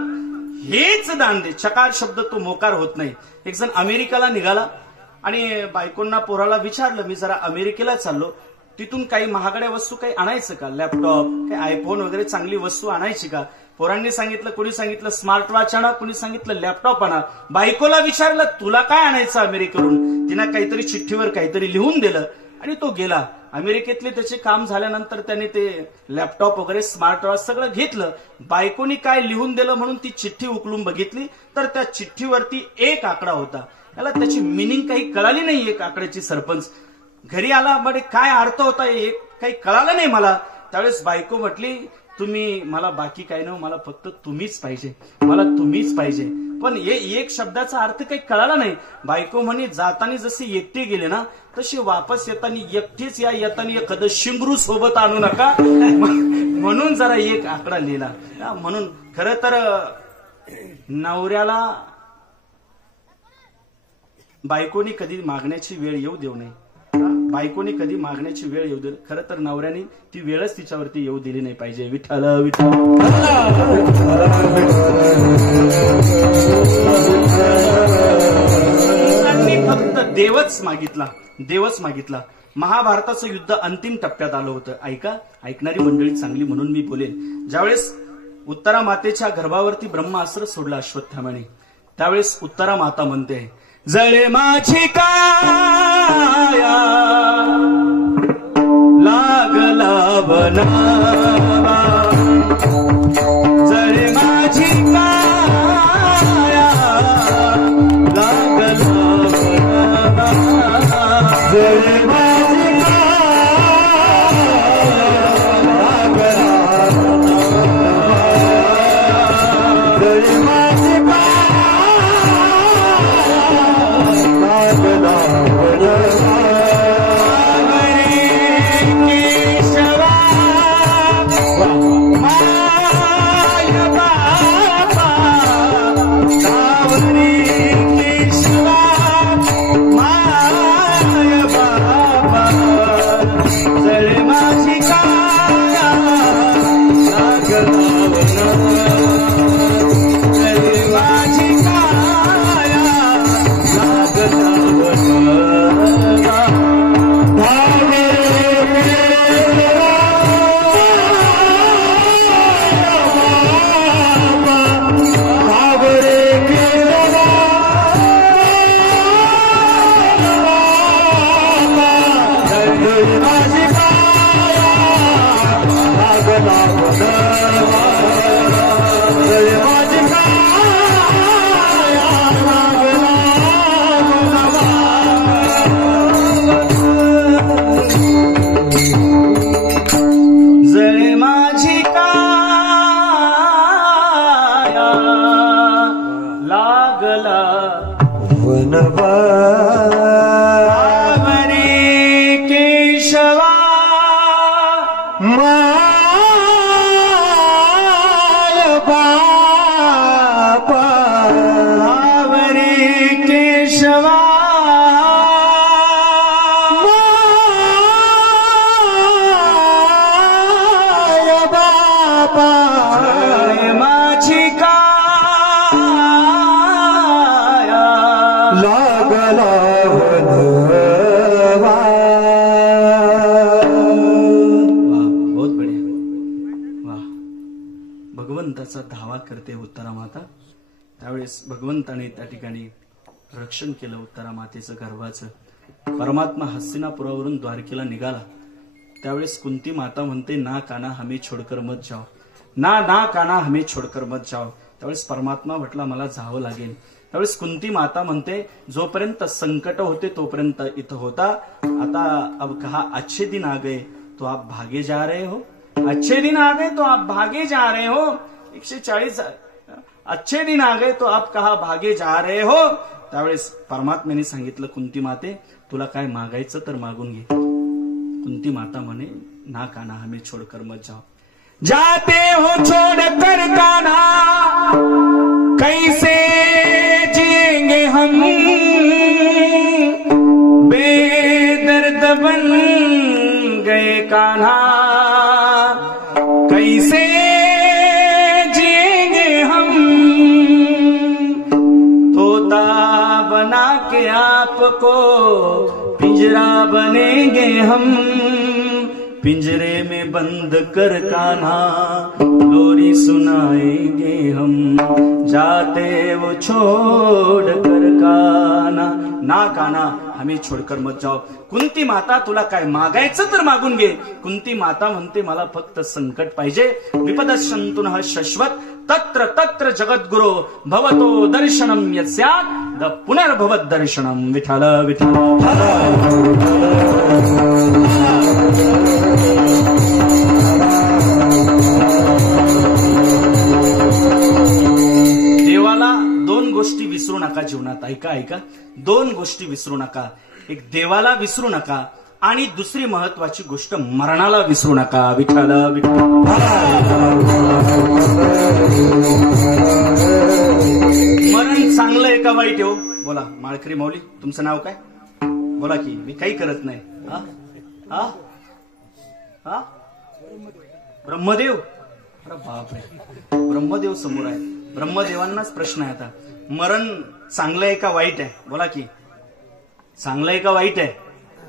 हेच दान दे. चकार शब्द तो मोकार होत नाही. एक जण अमेरिकेला निघाला आणि बायकोंना पोराला विचारलं, मी जरा अमेरिकेला चाललो, तिथून काही महागड्या वस्तू काही आणायचं का, लॅपटॉप काही आयफोन वगैरे चांगली वस्तू आणायची का? पोरांनी सांगितलं, कोणी सांगितलं स्मार्ट वॉच आणा, कोणी सांगितलं लॅपटॉप आणा. बायकोला विचारलं तुला काय आणायचं अमेरिकेवरून, तिनं काहीतरी चिठ्ठीवर काहीतरी लिहून दिलं आणि तो गेला. अमेरिकेतले त्याचे काम झाल्यानंतर त्याने ते लॅपटॉप वगैरे स्मार्ट वॉच सगळं घेतलं. बायकोनी काय लिहून दिलं म्हणून ती चिठ्ठी उकलून बघितली तर त्या चिठ्ठीवरती एक आकडा होता. त्याला त्याची मिनिंग काही कळाली नाही. एक आकड्याची. सरपंच घरी आला, म्हणजे काय अर्थ होता एक काही कळालं नाही मला. त्यावेळेस बायको म्हटली, तुम्ही मला बाकी काय नाही, मला फक्त तुम्हीच पाहिजे, मला तुम्हीच पाहिजे. पण एक शब्दाचा अर्थ काही कळाला नाही. बायको म्हणे, जाताना जशी एकटी गेले ना तशी वापस येताना एकटीच या, येताना एखादं शिंगरू सोबत आणू नका. म्हणून जरा एक आकडा लिहिला. म्हणून खरं तर नवऱ्याला बायकोनी कधी मागण्याची वेळ येऊ देऊ नये. बायकोनी कधी मागण्याची वेळ येऊ दे. खरं तर नवऱ्याने ती वेळच तिच्यावरती येऊ दिली नाही पाहिजे. विठ्ठल विठ्ठल. फक्त देवच मागितला, देवच मागितला. महाभारताचं युद्ध अंतिम टप्प्यात आलं होतं. ऐकणारी मंडळी चांगली म्हणून मी बोलेन. ज्यावेळेस उत्तरा मातेच्या गर्भावरती ब्रह्मास्त्र सोडलं अश्वत्थामाने, त्यावेळेस उत्तरा माता म्हणते, जळे माझी काया लागला बनावा, जळे माझी काया लागला बनावा, जळे माझी भगवंताचा धावा करते उत्तरा माता. त्यावेळेस भगवंताने त्या ठिकाणी रक्षण केलं उत्तरा मातेचं गर्भाचं. परमात्मा हस्तिनापुरावरून द्वारकेला निघाला. त्यावेळेस कुंती माता म्हणते, ना काना हमें छोडकर मत जाओ, ना काना हमें छोडकर मत जाओ. त्यावेळेस परमात्मा म्हटला मला जावं लागेल. त्यावेळेस कुंती माता म्हणते, जोपर्यंत संकट होते तोपर्यंत इथं होता, आता अब कहा अच्छे दिन आ गए तो आप भागे जा रहे हो, अच्छे दिन आ गए तो आप भागे जा रहे हो. 140 अच्छे दिन आ गए तो आप कहा भागे जा रहे हो. त्यावेळेस परमात्म्याने सांगितलं, कुंती माते तुला काय मागायचं तर मागून घे. कुंती माता म्हणे, ना काना हमें छोडकर मत जाओ. जाते हो छोड़कर कान्हा कैसे जिएंगे हम, बेदर्द बन गए कान्हा कैसे जिएंगे हम. तोता बना के आपको पिंजरा बनेंगे हम, पिंजरे में बंद कर कान्हा लोरी सुनाएंगे हम. जाते वो छोड़ कर कान्हा, ना कान्हा हमें छोडकर मत जाओ. कुंती माता तुला काय मागायचं तर मागून घे. कुंती माता म्हणते मला फक्त संकट पाहिजे. विपदशंतुनः शश्वत तत्र तत्र जगद्गुरो भवतो दर्शनम यस्यात् द पुनर्भवत दर्शनम. विठ्ठल विठ्ठल. देवाला दोन गोष्टी विसरू नका जीवनात. ऐका, दोन गोष्टी विसरू नका. एक देवाला विसरू नका आणि दुसरी महत्वाची गोष्ट मरणाला विसरू नका. विठ्ठल विठ्ठल. मरण चांगलं आहे का वाईट आहे हो? बोला माळकरी माऊली, तुमचं नाव काय? बोला की, मी काही करत नाही. हा ब्रह्मदेव. अरे बापरे, ब्रह्मदेव समोर आहे. ब्रह्मदेवांनाच प्रश्न आहे आता, मरण चांगलं आहे का वाईट आहे? बोला की, चांगलं आहे का वाईट आहे?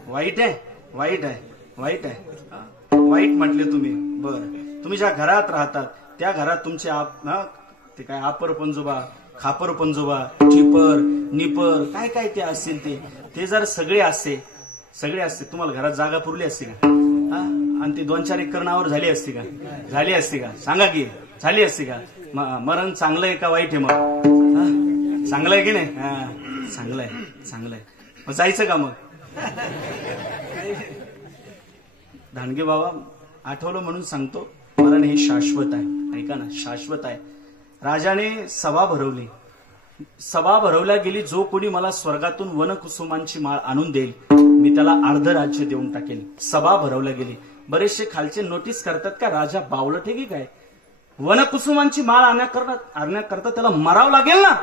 वाईट आहे, वाईट आहे, वाईट आहे. वाईट म्हटले तुम्ही. बरं, तुम्ही ज्या घरात राहतात त्या घरात तुमचे ते काय अपर पंजोबा, खापर पंजोबा, ठिपर, निपर, काय काय ते असतील ते जर सगळे असते तुम्हाला घरात जागा पुरली असते का? आणि ती 2-4 एकर नावावर झाली असती का? झाली असती का? सांगा की, झाली असती का? मरण चांगलं आहे का वाईट आहे? मग चांगलं आहे की नाही? चांगलं आहे, चांगलं आहे. मग जायचं का? मग धानगे बाबा आठवलं म्हणून सांगतो, मरण हे शाश्वत आहे. ऐका ना, शाश्वत आहे. राजाने सभा भरवली. सभा भरवल्या गेली, जो कोणी मला स्वर्गातून वनकुसुमांची माळ आणून देईल मी त्याला अर्ध राज्य देऊन टाकेल. सभा भरवल्या गेली. बरेचसे खालचे नोटीस करतात का राजा बावळट आहे की काय? वनकुसुमांची माळ आणण्याकरता त्याला मरावं लागेल ना.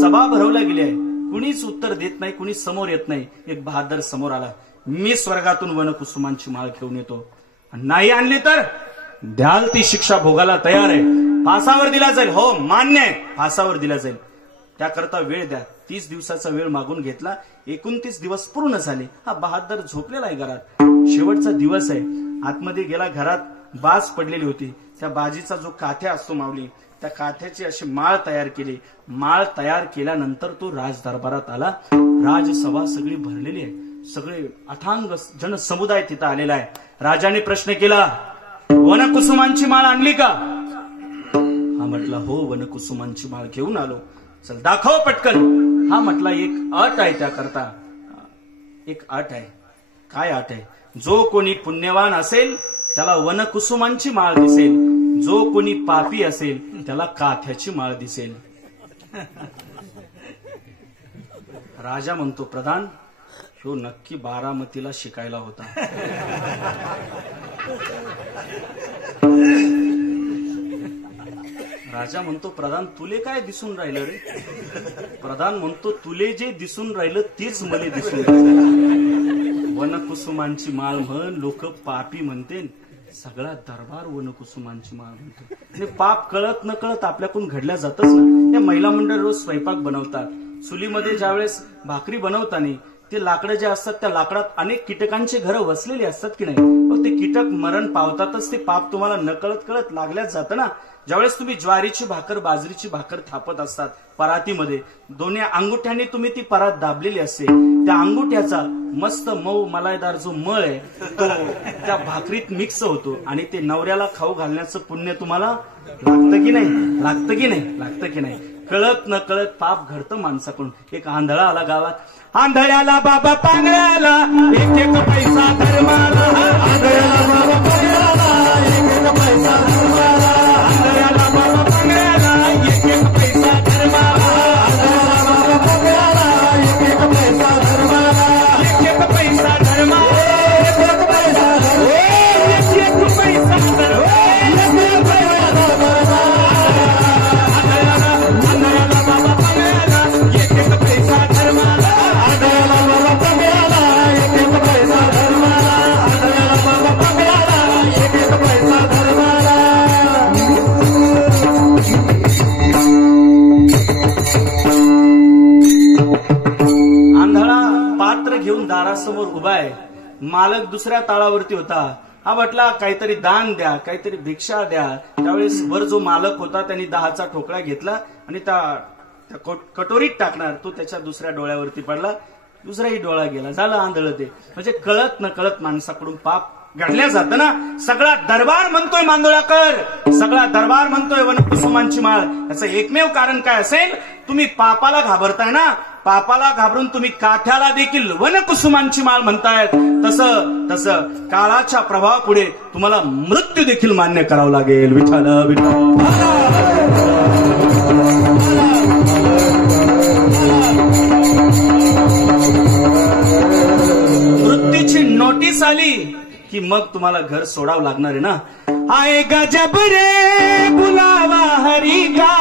सभा भरवल्या गेली आहे, कुणीच उत्तर देत नाही, कुणी समोर येत नाही. एक बहादर समोर आला, मी स्वर्गातून वनकुसुमांची माळ घेऊन येतो, नाही आणली तर द्याल ती शिक्षा भोगायला तयार आहे, फासावर दिला जाईल. हो मान्य आहे, फासावर दिला जाईल. त्याकरता वेळ द्या. 30 दिवसाचा वेळ मागून घेतला. 29 दिवस पूर्ण झाले. हा बहादर झोपलेला आहे घरात. शेवटचा दिवस आहे. आतमध्ये गेला, घरात बाज पडलेली होती. त्या बाजीचा जो काथ्या असतो माऊली, त्या काथ्याची अशी माळ तयार केली. माळ तयार केल्यानंतर तो राजदरबारात आला. राजसभा सगळी भरलेली आहे. सगळे अथांग जनसमुदाय तिथं आलेला आहे. राजाने प्रश्न केला, वनकुसुमांची माळ आणली का? हा म्हटला, हो वनकुसुमांची माळ घेऊन आलो. चल दाखव पटकन. हा म्हटला, एक अट आहे त्याकरता. एक अट आहे. काय अट आहे? जो कोणी पुण्यवान असेल त्याला वनकुसुमांची माळ दिसेल, जो कोणी पापी असेल त्याला काथ्याची माळ दिसेल. राजा म्हणतो, प्रधान ह्यो नक्की बारामतीला शिकायला होता. राजा म्हणतो, प्रधान तुले काय दिसून राहिलं रे? प्रधान म्हणतो, तुले जे दिसून राहिलं तेच मला दिसून राहिलं. वनकुसुमांची माळ म्हण, लोक पापी म्हणते, सगळा दरबार वनकुसुमांची माळ म्हणतो. आणि पाप कळत न कळत आपल्याकडून घडल्या जातच ना. त्या महिला मंडळ रोज स्वयंपाक बनवतात. चुलीमध्ये ज्यावेळेस भाकरी बनवताना ते लाकडं जे असतात त्या लाकडात अनेक कीटकांची घरं वसलेली असतात की नाही. मग ते कीटक मरण पावतातच ते पाप तुम्हाला नकळत कळत लागल्याच जातं ना. ज्यावेळेस तुम्ही ज्वारीची भाकर बाजरीची भाकर थापत असतात परातीमध्ये, दोन्ही अंगुठ्यांनी तुम्ही ती परात दाबलेली असते, त्या अंगुठ्याचा मस्त मऊ मलाईदार जो मळ आहे तो त्या भाकरीत मिक्स होतो आणि ते नवऱ्याला खाऊ घालण्याचं पुण्य तुम्हाला लागतं की नाही, लागतं की नाही, लागतं की नाही. कळत न कळत पाप घडतं माणसाकडून. एक आंधळा आला गावात, आंधळ्याला बाबा पांगळ्याला एक एक पैसा धर्माला, आंधळ्याला बाबा पांगळ्याला एक एक पैसा धर्माला, आंधळ्याला बाबा पांगळ्याला एक एक पैसा धर्माला, आंधळ्याला बाबा पांगळ्याला एक एक पैसा धर्माला, एक एक पैसा धर्माला, एक एक पैसा धर्माला, एक एक पैसा धर्माला, एक एक पैसा धर्माला, आंधळ्याला बाबा पांगळ्याला एक एक पैसा धर्माला, आंधळ्याला बाबा पांगळ्याला एक एक पैसा धर्माला, आंधळ्याला बाबा पांगळ्याला एक एक पैसा धर्माला. आंधळा पात्र घेऊन दारासमोर उभा आहे. मालक दुसऱ्या ताळावरती होता. हा म्हटला काहीतरी दान द्या, काहीतरी भिक्षा द्या. त्यावेळेस वर जो मालक होता त्यांनी 10चा ठोकळा घेतला आणि त्या कटोरीत टाकणार, तो त्याच्या दुसऱ्या डोळ्यावरती पडला, दुसराही डोळा गेला. झालं आंधळ ते. म्हणजे कळत न कळत माणसाकडून पाप घडल्या जातं ना. सगळा दरबार म्हणतोय मांदोळाकर, सगळा दरबार म्हणतोय वनकुसुमांची माळ. याचं एकमेव कारण काय असेल? तुम्ही पापाला घाबरताय ना. पापाला घाबरून तुम्ही काठ्याला देखील वनकुसुमांची माळ म्हणतायत. तसं तसं काळाच्या प्रभावापुढे तुम्हाला मृत्यू देखील मान्य करावं लागेल. विठ्ठल विठ्ठल. मृत्यूची नोटीस आली की मग तुम्हाला घर सोडावं लागणार आहे ना. आएगा जब रे बुलावा हरी का,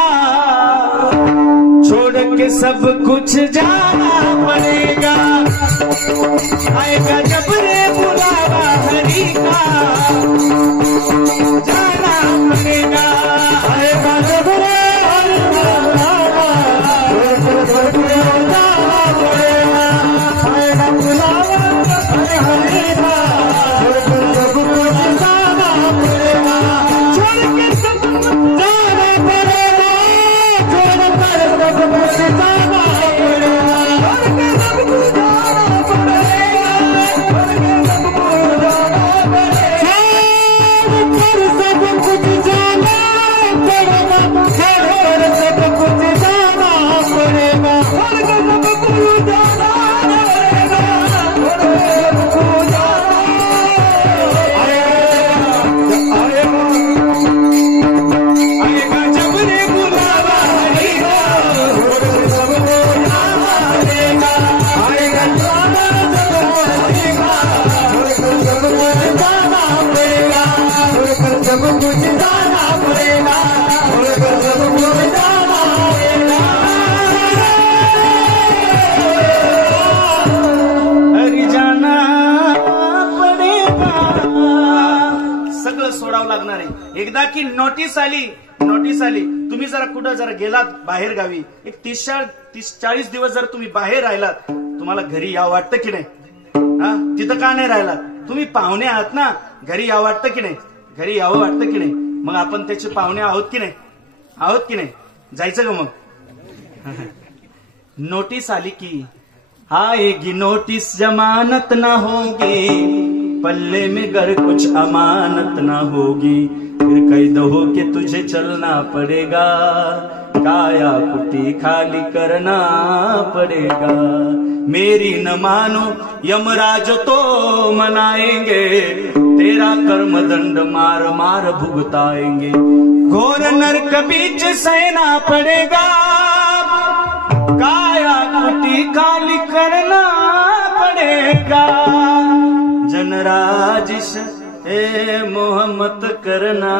छोड़ के सब कुछ जाना पड़ेगा. आएगा जब रे बुलावा हरी का, जाना पड़ेगा. आएगा जब रे बुलावा जाना पड़ेगा. आएगा बुलावा हरी का, सब कुछ जाना पड़ेगा. छोड़ के सब जाना पड़ेगा. छोड़ कर सब कुछ जाना पड़ेगा. छोड़ के सब कुछ जाना पड़ेगा. छोड़ के सब कुछ जाना पड़ेगा. छोड़ कर सब कुछ जाना पड़ेगा. छोड़ सब कुछ जाना पड़ेगा. छोड़ कर सब कुछ जाना पड़ेगा. छोड़ कर सब कुछ जाना आएगा जब रे बुलावा हरी का, सब को जाना पड़ेगा. आएगा जब हरी का, सब कुछ जाना पड़ेगा. सब कुछ जाना पड़ेगा. सब कुछ जाना पड़ेगा. हरी जाना पडेगा. सगळं सोडावं लागणार आहे. एकदा की नोटीस आली, नोटीस आली. तुम्ही जरा कुठं जरा गेलात बाहेर गावी, एक 30-40 दिवस जर तुम्ही बाहेर राहिलात, तुम्हाला घरी यावं वाटतं की नाही? हा, तिथं का नाही राहिलात? तुम्ही पाहुणे आहात ना, घरी यावं वाटतं की नाही? घरी यावं वाटतं की नाही? मग आपण त्याचे पाहुणे आहोत की नाही? आहोत की नाही? जायचं का मग? नोटीस आली की आएगी नोटिस, जमानत ना होगी, पल्ले में घर कुछ अमानत ना होगी, फिर कैद हो के तुझे चलना पड़ेगा, काया कुटी खाली करना पड़ेगा. मेरी न मानो यमराज तो मनाएंगे, तेरा कर्मदंड मार मार भुगताएंगे, घोर नरक बीच सहना पड़ेगा, काया कुटी खाली करना पड़ेगा. जनराजिश ए मोहम्मद करना,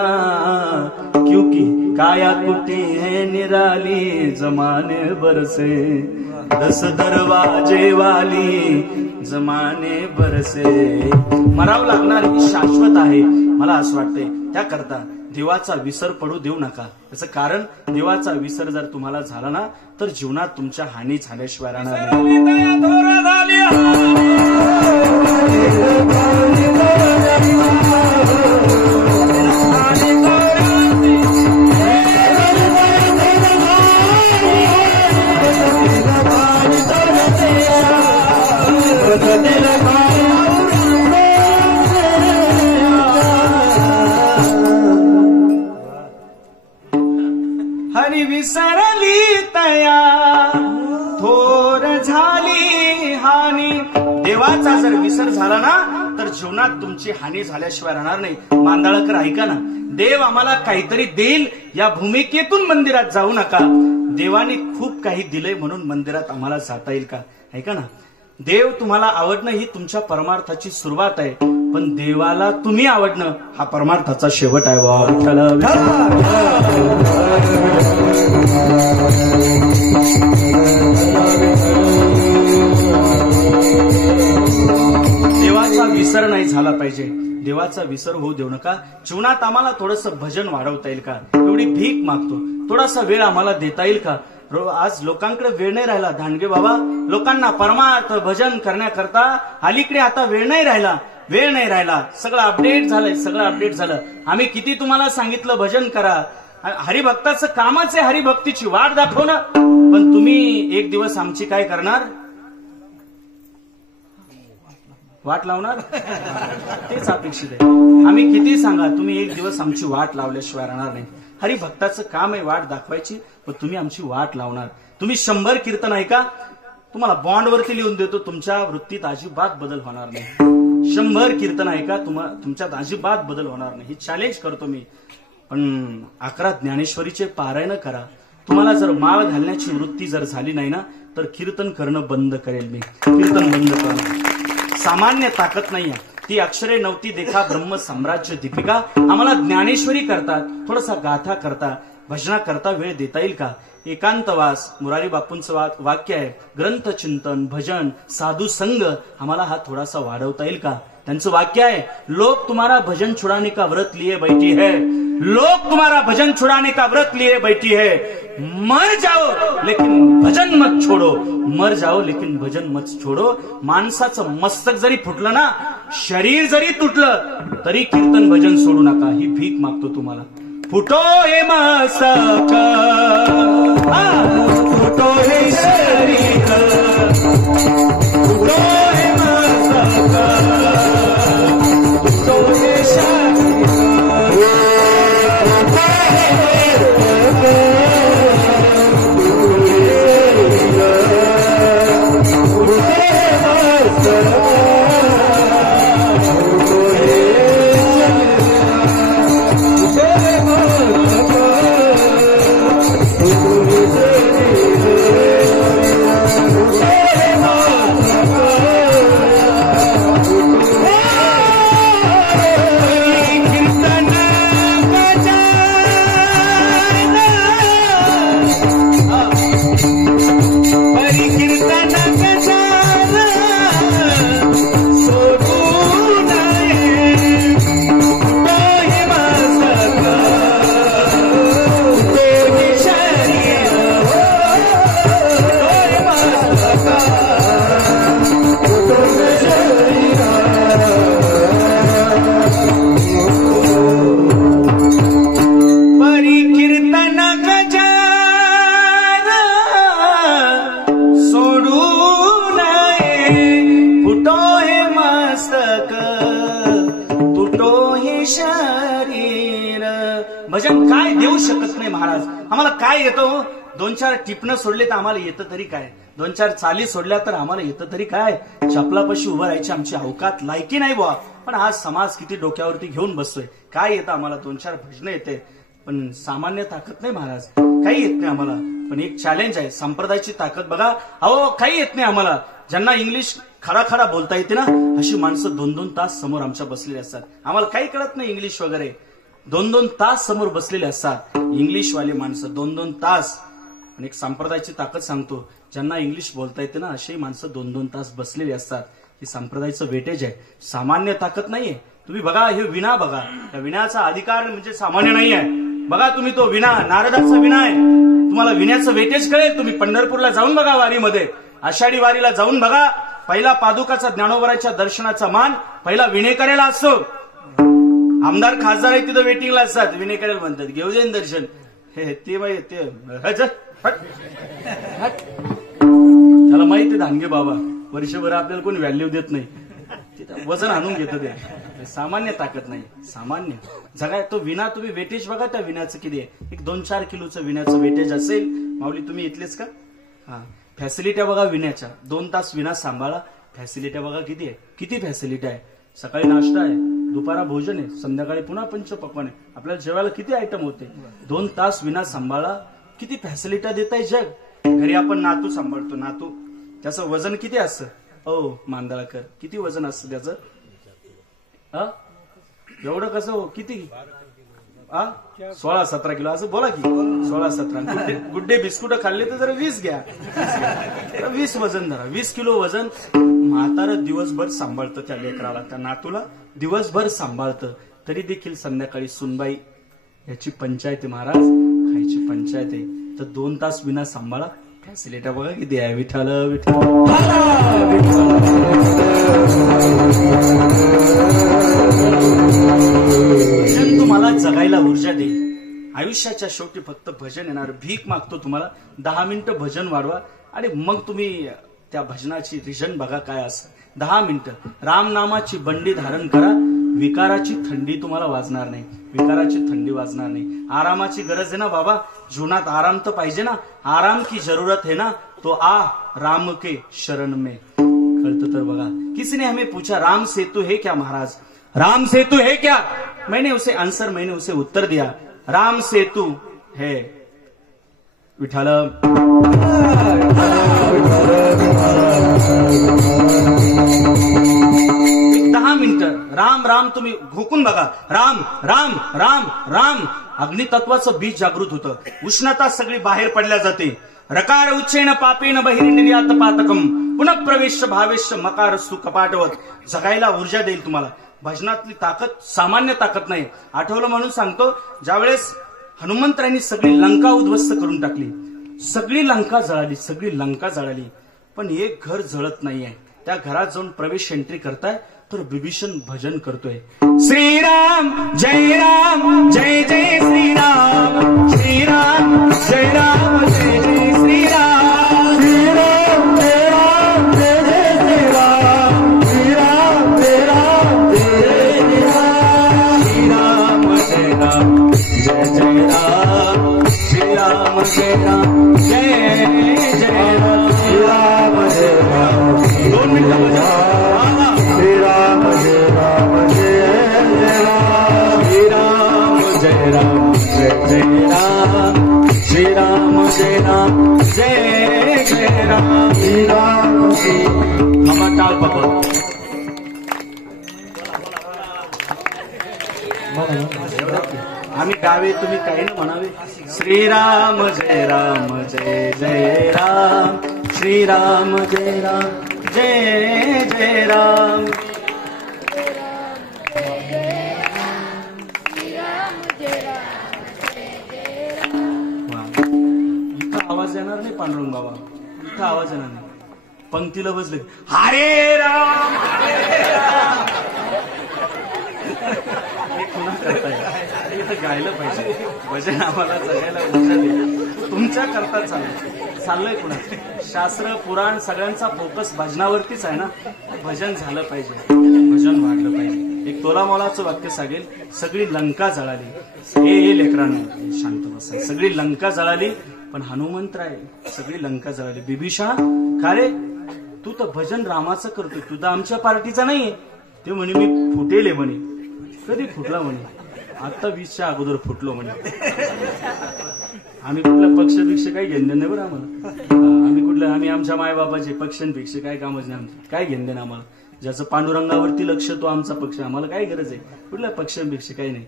क्योंकि काया कुटी है निराली, जमाने भर से 10 दरवाजे वाली, जमाने भर से. मरावं लागणार ही शाश्वत आहे, मला असं वाटतंय. त्याकरता देवाचा विसर पडू देऊ नका. याचं कारण देवाचा विसर जर तुम्हाला झाला ना तर जीवनात तुमच्या हानी झाल्याशिवाय राहणार नाही. हरी विसरली तया थोर झाली हानी. देवाचा जर विसर झाला ना तर जीवनात तुमची हानी झाल्याशिवाय राहणार नाही. मांदाळकर ऐका ना, देव आम्हाला काहीतरी देईल या भूमिकेतून मंदिरात जाऊ नका. देवाने खूप काही दिलंय म्हणून मंदिरात आम्हाला जाता येईल का? ऐका ना, देव तुम्हाला आवडणं ही तुमच्या परमार्थाची सुरुवात आहे, पण देवाला तुम्ही आवडणं हा परमार्थाचा शेवट आहे. वा विठ्ठल. देवाचा विसर नाही झाला पाहिजे. देवाचा विसर होऊ देऊ नका. जीवनात आम्हाला थोडंसं भजन वाढवता येईल का? एवढी भीक मागतो, थोडासा वेळ आम्हाला देता येईल का? आज लोकांकडे वेळ नाही राहिला. धांडगे बाबा, लोकांना परमार्थ भजन करण्याकरता अलीकडे आता वेळ नाही राहिला. सगळं अपडेट झालं. आम्ही किती तुम्हाला सांगितलं भजन करा. हरिभक्ताचं कामच आहे हरिभक्तीची वाट दाखवणं, पण तुम्ही एक दिवस आमची काय करणार? वाट लावणार. तेच अपेक्षित आहे. आम्ही किती सांगा, तुम्ही एक दिवस आमची वाट लावल्याशिवाय राहणार नाही. हरिभक्ताचं काम आहे वाट दाखवायची, पण तुम्ही आमची वाट लावणार. तुम्ही 100 कीर्तन ऐका, तुम्हाला बॉन्डवरती लिहून देतो, तुमच्या वृत्तीत अजिबात बदल होणार नाही. 100 कीर्तन ऐका, तुमच्यात अजिबात बदल होणार नाही. ही चॅलेंज करतो मी. पण 11 ज्ञानेश्वरीचे पारायण करा. तुम्हाला जर माळ घालण्याची वृत्ती जर झाली नाही ना तर कीर्तन करणं बंद करेल मी. कीर्तन बंद करणं सामान्य ताकद नाहीये. ती अक्षरे नव्हती देखा ब्रह्म साम्राज्य दीपिका. आम्हाला ज्ञानेश्वरी करतात, थोडासा गाथा करता, भजना करता वेळ देता येईल का? एकांतवास मुरारी बापूंचं वाक्य आहे. ग्रंथ चिंतन, भजन, साधू संग आम्हाला हा थोडासा वाढवता येईल का? त्यांचं वाक्य आहे, लोग तुम्हारा भजन छुड़ाने का व्रत लिए बैठी है. लोग तुम्हारा भजन छुड़ाने का व्रत लिए बैठी है. मर जाओ लेकिन भजन मत छोड़ो. मर जाओ लेकिन भजन मत छोड़ो. माणसाचं मस्तक जरी फुटलं ना, शरीर जरी तुटलं तरी कीर्तन भजन सोडू नका. ही भीक मागतो तुम्हाला. फुटो हे मस्तक, फुटो हे शरीर, फुटो हे मस्तक, फुटो हे शरीर. भजन काय देऊ शकत नाही महाराज. आम्हाला काय येतं? 2-4 टिपणं सोडले तर आम्हाला येतं तरी काय? 2-4 चाली सोडल्या तर आम्हाला येतं तरी काय? चपलापाशी उभं राहायची आमची अवकात लायकी नाही बुवा. पण हा समाज किती डोक्यावरती घेऊन बसतोय. काय येतं आम्हाला? 2-4 भजनं येते, पण सामान्य ताकद नाही महाराज. काही येत नाही आम्हाला. पण एक चॅलेंज आहे, संप्रदायाची ताकद बघा. अहो काही येत नाही आम्हाला. ज्यांना इंग्लिश खडा बोलता येते ना, अशी माणसं 2-2 तास समोर आमच्या बसलेली असतात. आम्हाला काही कळत नाही इंग्लिश वगैरे. 2-2 तास समोर बसलेले असतात इंग्लिशवाले माणसं. 2-2 तास. आणि एक संप्रदायाची ताकद सांगतो, ज्यांना इंग्लिश बोलता येते ना अशी माणसं 2-2 तास बसलेली असतात. ही संप्रदायाचं वेटेज आहे. सामान्य ताकद नाहीये. तुम्ही बघा हे विणा बघा, त्या विण्याचा अधिकार म्हणजे सामान्य नाही आहे. बघा तुम्ही तो विणा, नारदाचा विणा आहे. तुम्हाला विण्याचं वेटेज कळेल. तुम्ही पंढरपूरला जाऊन बघा, वारीमध्ये आषाढी वारीला जाऊन बघा. पहिला पादुकाचा ज्ञानोबराच्या दर्शनाचा मान पहिला विणेकऱ्याला असतो. आमदार खासदार आहे तिथं वेटिंगला असतात, विणेकऱ्याला म्हणतात घेऊ दे दर्शन. हे ते बाई ते त्याला माहिती धानगे बाबा वर्षभर आपल्याला कोणी व्हॅल्यू देत नाही. तिथं वजन आणून घेतं ते, सामान्य ताकद नाही. सामान्य जगा तो विना. तुम्ही वेटेज बघा त्या विण्याचं किती आहे. एक 2-4 किलोचं विण्याचं वेटेज असेल. माऊली तुम्ही इथलेच का? हा, फॅसिलिट्या बघा विण्याच्या. 2 तास विना सांभाळा. फॅसिलिट्या बघा किती आहे, किती फॅसिलिटी आहे. सकाळी नाश्ता आहे, दुपारा भोजन आहे, संध्याकाळी पुन्हा पंचपक्वान आहे. आपल्याला जेवायला किती आयटम होते. 2 तास विना सांभाळा. किती फॅसिलिट्या देत आहे जग. घरी आपण नातू सांभाळतो, नातू त्याचं वजन किती असतं. मांदळाकर किती वजन असतं त्याचं. एवढं कसं हो, किती 16-17 किलो असं बोला की. 16-17 गुड्डे बिस्कुट खाल्ले तर जरा 20 घ्या. 20 वजन धरा. 20 किलो वजन. म्हातारं दिवसभर सांभाळतं त्या लेकराला, त्या नातूला दिवसभर सांभाळतं. तरी देखील संध्याकाळी सुनबाई याची पंचायत आहे महाराज, खायची पंचायत आहे. तर 2 तास विना सांभाळा. फॅसिलिटी बघा किती आहे. विठ्ठल विठ्ठल. भजन तुम्हाला जगायला ऊर्जा देईल. आयुष्याच्या शेवटी फक्त भजन येणार. भीक मागतो तुम्हाला. 10 मिनिटं भजन वाढवा आणि मग तुम्ही त्या भजनाची रिजन बघा काय असं. 10 मिनिटं रामनामाची बंडी धारण करा. विकाराची थंडी तुम्हाला वाजणार नाही. विकाराची थंडी वाजणार नाही. आरामाची गरज आहे ना बाबा, जीवनात आराम तर पाहिजे ना. आराम की जरूरत है ना, तो आ राम के शरण में. कळतं तर बघा. किसी ने हमें पूछा राम सेतु है क्या महाराज, राम सेतु है क्या. मैंने उसे उत्तर दिया राम सेतु है. विठ्ठल 10 मिनिटं राम राम तुम्ही घोकून बघा. राम राम राम राम. अग्नितत्वाचं बीज जागृत होतं. उष्णता सगळी बाहेर पडल्या जाते. रकार उच्चेन पापेन बहिर्निर्यात पातकम पुनः प्रवेश भावेश मकारस्तु कपाटवत. जगायला ऊर्जा देईल तुम्हाला. भजनातली ताकद सामान्य ताकद नाही. आठवलं म्हणून सांगतो, ज्यावेळेस हनुमंतरायांनी सगळी लंका उद्ध्वस्त करून टाकली, सगळी लंका जळाली, सगळी लंका जळाली, पण एक घर जळत नाहीये. त्या घरात जाऊन प्रवेश एंट्री करताय तर विभीषण भजन करतोय. श्रीराम जय राम जय जय श्रीराम. श्रीराम जय राम जय जय श्रीराम. श्रीराम जय राम जय जय श्रीराम. श्रीराम जय राम जय जय श्रीराम. श्रीराम जय राम जय जय राम. श्रीराम जय राम जय जय राम. श्रीराम जय राम. 2 मिनिटं भजन. श्रीराम जय राम जय जय राम. श्रीराम जय राम जय जय राम. श्रीराम जय राम जय जय राम. श्रीराम हम टाळ पकड. आम्ही गावे तुम्ही काही ना म्हणावे. श्रीराम जय राम जय जय राम. श्रीराम जय राम जय जय राम. इथं आवाज येणार नाही पांडुरंग बाबा, इथं आवाज येणार नाही. पंक्तीला बसले हरे राम हरे राम. हे पुन्हा करताय. इथं गायलं पाहिजे. भजन आम्हाला जगायला ऊर्जा दे. तुमच्या करता चाललंय पुन्हा. शास्त्र पुराण सगळ्यांचा फोकस भजनावरतीच आहे ना. भजन झालं पाहिजे, भजन वाढलं पाहिजे. एक तोलामोलाचं वाक्य सांगेल. सगळी लंका जळाली. हे लेकरांनो शांत बसा. सगळी लंका जळाली पण हनुमंतराय सगळी लंका जळाली. बिभीषण का रे तू तर भजन रामाचं करतोय, तू तर आमच्या पार्टीचा नाहीये. ते म्हणे मी फुटेले म्हणे. कधी फुटला म्हणे. आता 20च्या अगोदर फुटलो म्हणे. आम्ही कुठला पक्षपेक्षा काही घेणं नाही बरं आम्हाला. आम्ही आमच्या मायबापाचे पक्षांपेक्षा काय कामच नाही आमचं. काय घेणं नाही आम्हाला. ज्याचं पांडुरंगावरती लक्ष तो आमचा पक्ष. आम्हाला काय गरज आहे कुठल्या पक्षांपेक्षा काही नाही.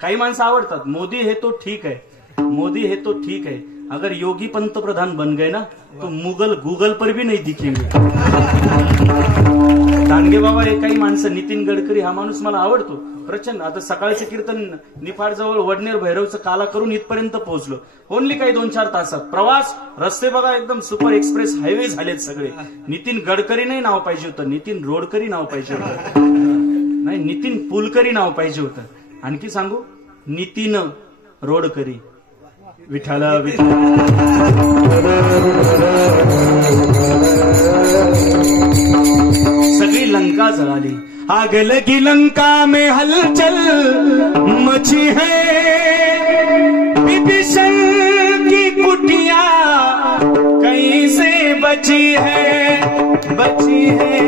काही माणसं आवडतात. मोदी हे तो ठीक है, मोदी है तो ठीक है. अगर योगी पंतप्रधान बन गए ना तो मुगल गूगल पर भी नहीं दिखेंगे. दांडगे बाबा हे काही माणसं, नितीन गडकरी हा माणूस मला आवडतो प्रचंड. आता सकाळचं कीर्तन निफाड जवळ वडनेर भैरवचं काला करून इथपर्यंत पोहोचलो. ओनली काही 2-4 तासात प्रवास. रस्ते बघा एकदम सुपर एक्सप्रेस हायवे झालेत सगळे. नितीन गडकरी नाही नाव पाहिजे होतं, नितीन रोडकरी नाव पाहिजे होतं, नाही नितीन पुलकरी नाव पाहिजे होतं. आणखी सांगू, नितीन रोडकरी. विठ्ठल विठ्ठल. सगळी लंका जळाली. आग लगी लंका में हलचल मची है, विभीषण की कुटिया कैसे बची है, बची है.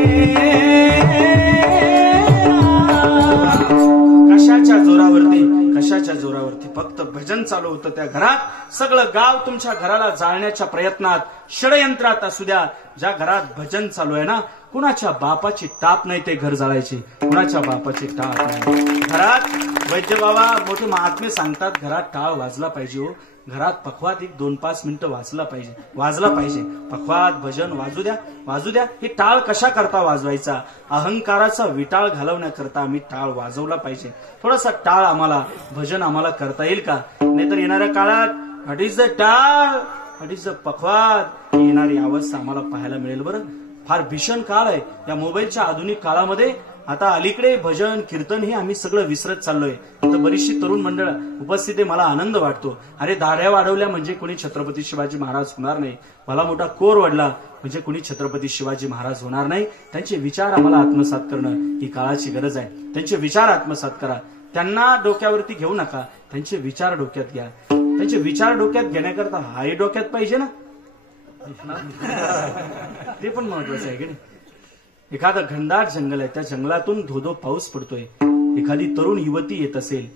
कशाच्या जोरावरती फक्त भजन चालू होतं त्या घरात. सगळं गाव तुमच्या घराला जाळण्याच्या प्रयत्नात, षडयंत्रात असू द्या. ज्या घरात भजन चालू आहे ना, कुणाच्या बापाची टाप नाही ते घर जाळायची, कुणाच्या बापाची टाप नाही. घरात वैद्य बाबा मोठे महात्मे सांगतात, घरात टाळ वाजला पाहिजे हो. घरात पखवात 1-2-5 मिनिटं वाजला पाहिजे. पखवात भजन वाजू द्या. हे टाळ कशा करता वाजवायचा? अहंकाराचा विटाळ घालवण्याकरता आम्ही टाळ वाजवला पाहिजे. थोडासा टाळ आम्हाला, भजन आम्हाला करता येईल का? नाहीतर येणाऱ्या काळात व्हॉट इज द टाळ, व्हॉट इज द पखवात, येणारी अवस्था आम्हाला पाहायला मिळेल. बरं, फार भीषण काळ आहे या मोबाईलच्या आधुनिक काळामध्ये. आता अलीकडे भजन कीर्तन हे आम्ही सगळं विसरत चाललोय. तर बरीचशी तरुण मंडळ उपस्थित आहे, मला आनंद वाटतो. अरे दाढ्या वाढवल्या म्हणजे कोणी छत्रपती शिवाजी महाराज होणार नाही, मला मोठा कोर वाढला म्हणजे कोणी छत्रपती शिवाजी महाराज होणार नाही. त्यांचे विचार आम्हाला आत्मसात करणं ही काळाची गरज आहे. त्यांचे विचार आत्मसात करा, त्यांना डोक्यावरती घेऊ नका, त्यांचे विचार डोक्यात घ्या. त्यांचे विचार डोक्यात घेण्याकरता हाही डोक्यात पाहिजे ना, ते पण महत्वाचं आहे की नाही. एखादं घनदाट जंगल आहे, त्या जंगलातून धोधो पाऊस पडतोय. एखादी तरुण युवती येत असेल,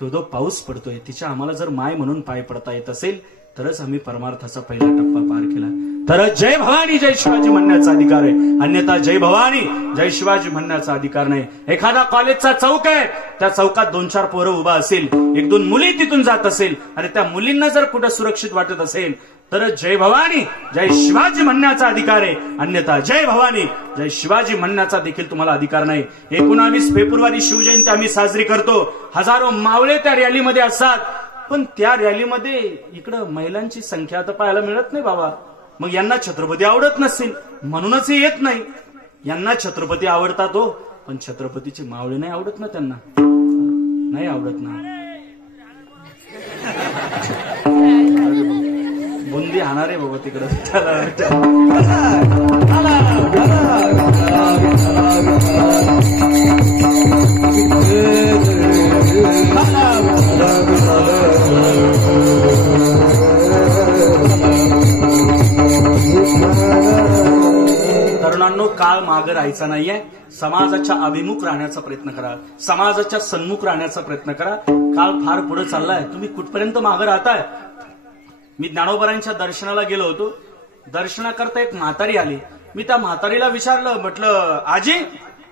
धोधो पाऊस पडतोय, तिच्या आम्हाला जर माय म्हणून पाय पडता येत असेल तरच आम्ही परमार्थाचा पहिला टप्पा पार केला. तर जय भवानी जय शिवाजी म्हणण्याचा अधिकार आहे, अन्यथा जय भवानी जय शिवाजी म्हणण्याचा अधिकार नाही. एखादा कॉलेजचा चौक आहे, त्या चौकात 2-4 पोरं उभा असेल, 1-2 मुली तिथून जात असेल, आणि त्या मुलींना जर कुठं सुरक्षित वाटत असेल तर जय भवानी जय शिवाजी म्हणण्याचा अधिकार आहे, अन्यथा जय भवानी जय शिवाजी म्हणण्याचा देखील तुम्हाला अधिकार नाही. 19 फेब्रुवारी शिवजयंती आम्ही साजरी करतो. हजारो मावळे त्या रॅलीमध्ये असतात, पण त्या रॅलीमध्ये इकडं महिलांची संख्या तर पाहायला मिळत नाही बाबा. मग यांना छत्रपती आवडत नसतील म्हणूनच हे येत नाही. यांना छत्रपती आवडतात हो, पण छत्रपतीचे मावळे नाही आवडत ना, त्यांना नाही आवडत ना. बुंदी हाणारे बाबा तिकडं. तरुणांनो, काळ मागे राहायचा नाहीये. समाजाच्या अभिमुख राहण्याचा प्रयत्न करा, समाजाच्या सन्मुख राहण्याचा प्रयत्न करा. काळ फार पुढे चाललाय, तुम्ही कुठपर्यंत मागे राहताय? मी ज्ञानोबारांच्या दर्शनाला गेलो होतो. दर्शनाकरता एक म्हातारी आली. मी त्या म्हातारीला विचारलं, म्हटलं आजी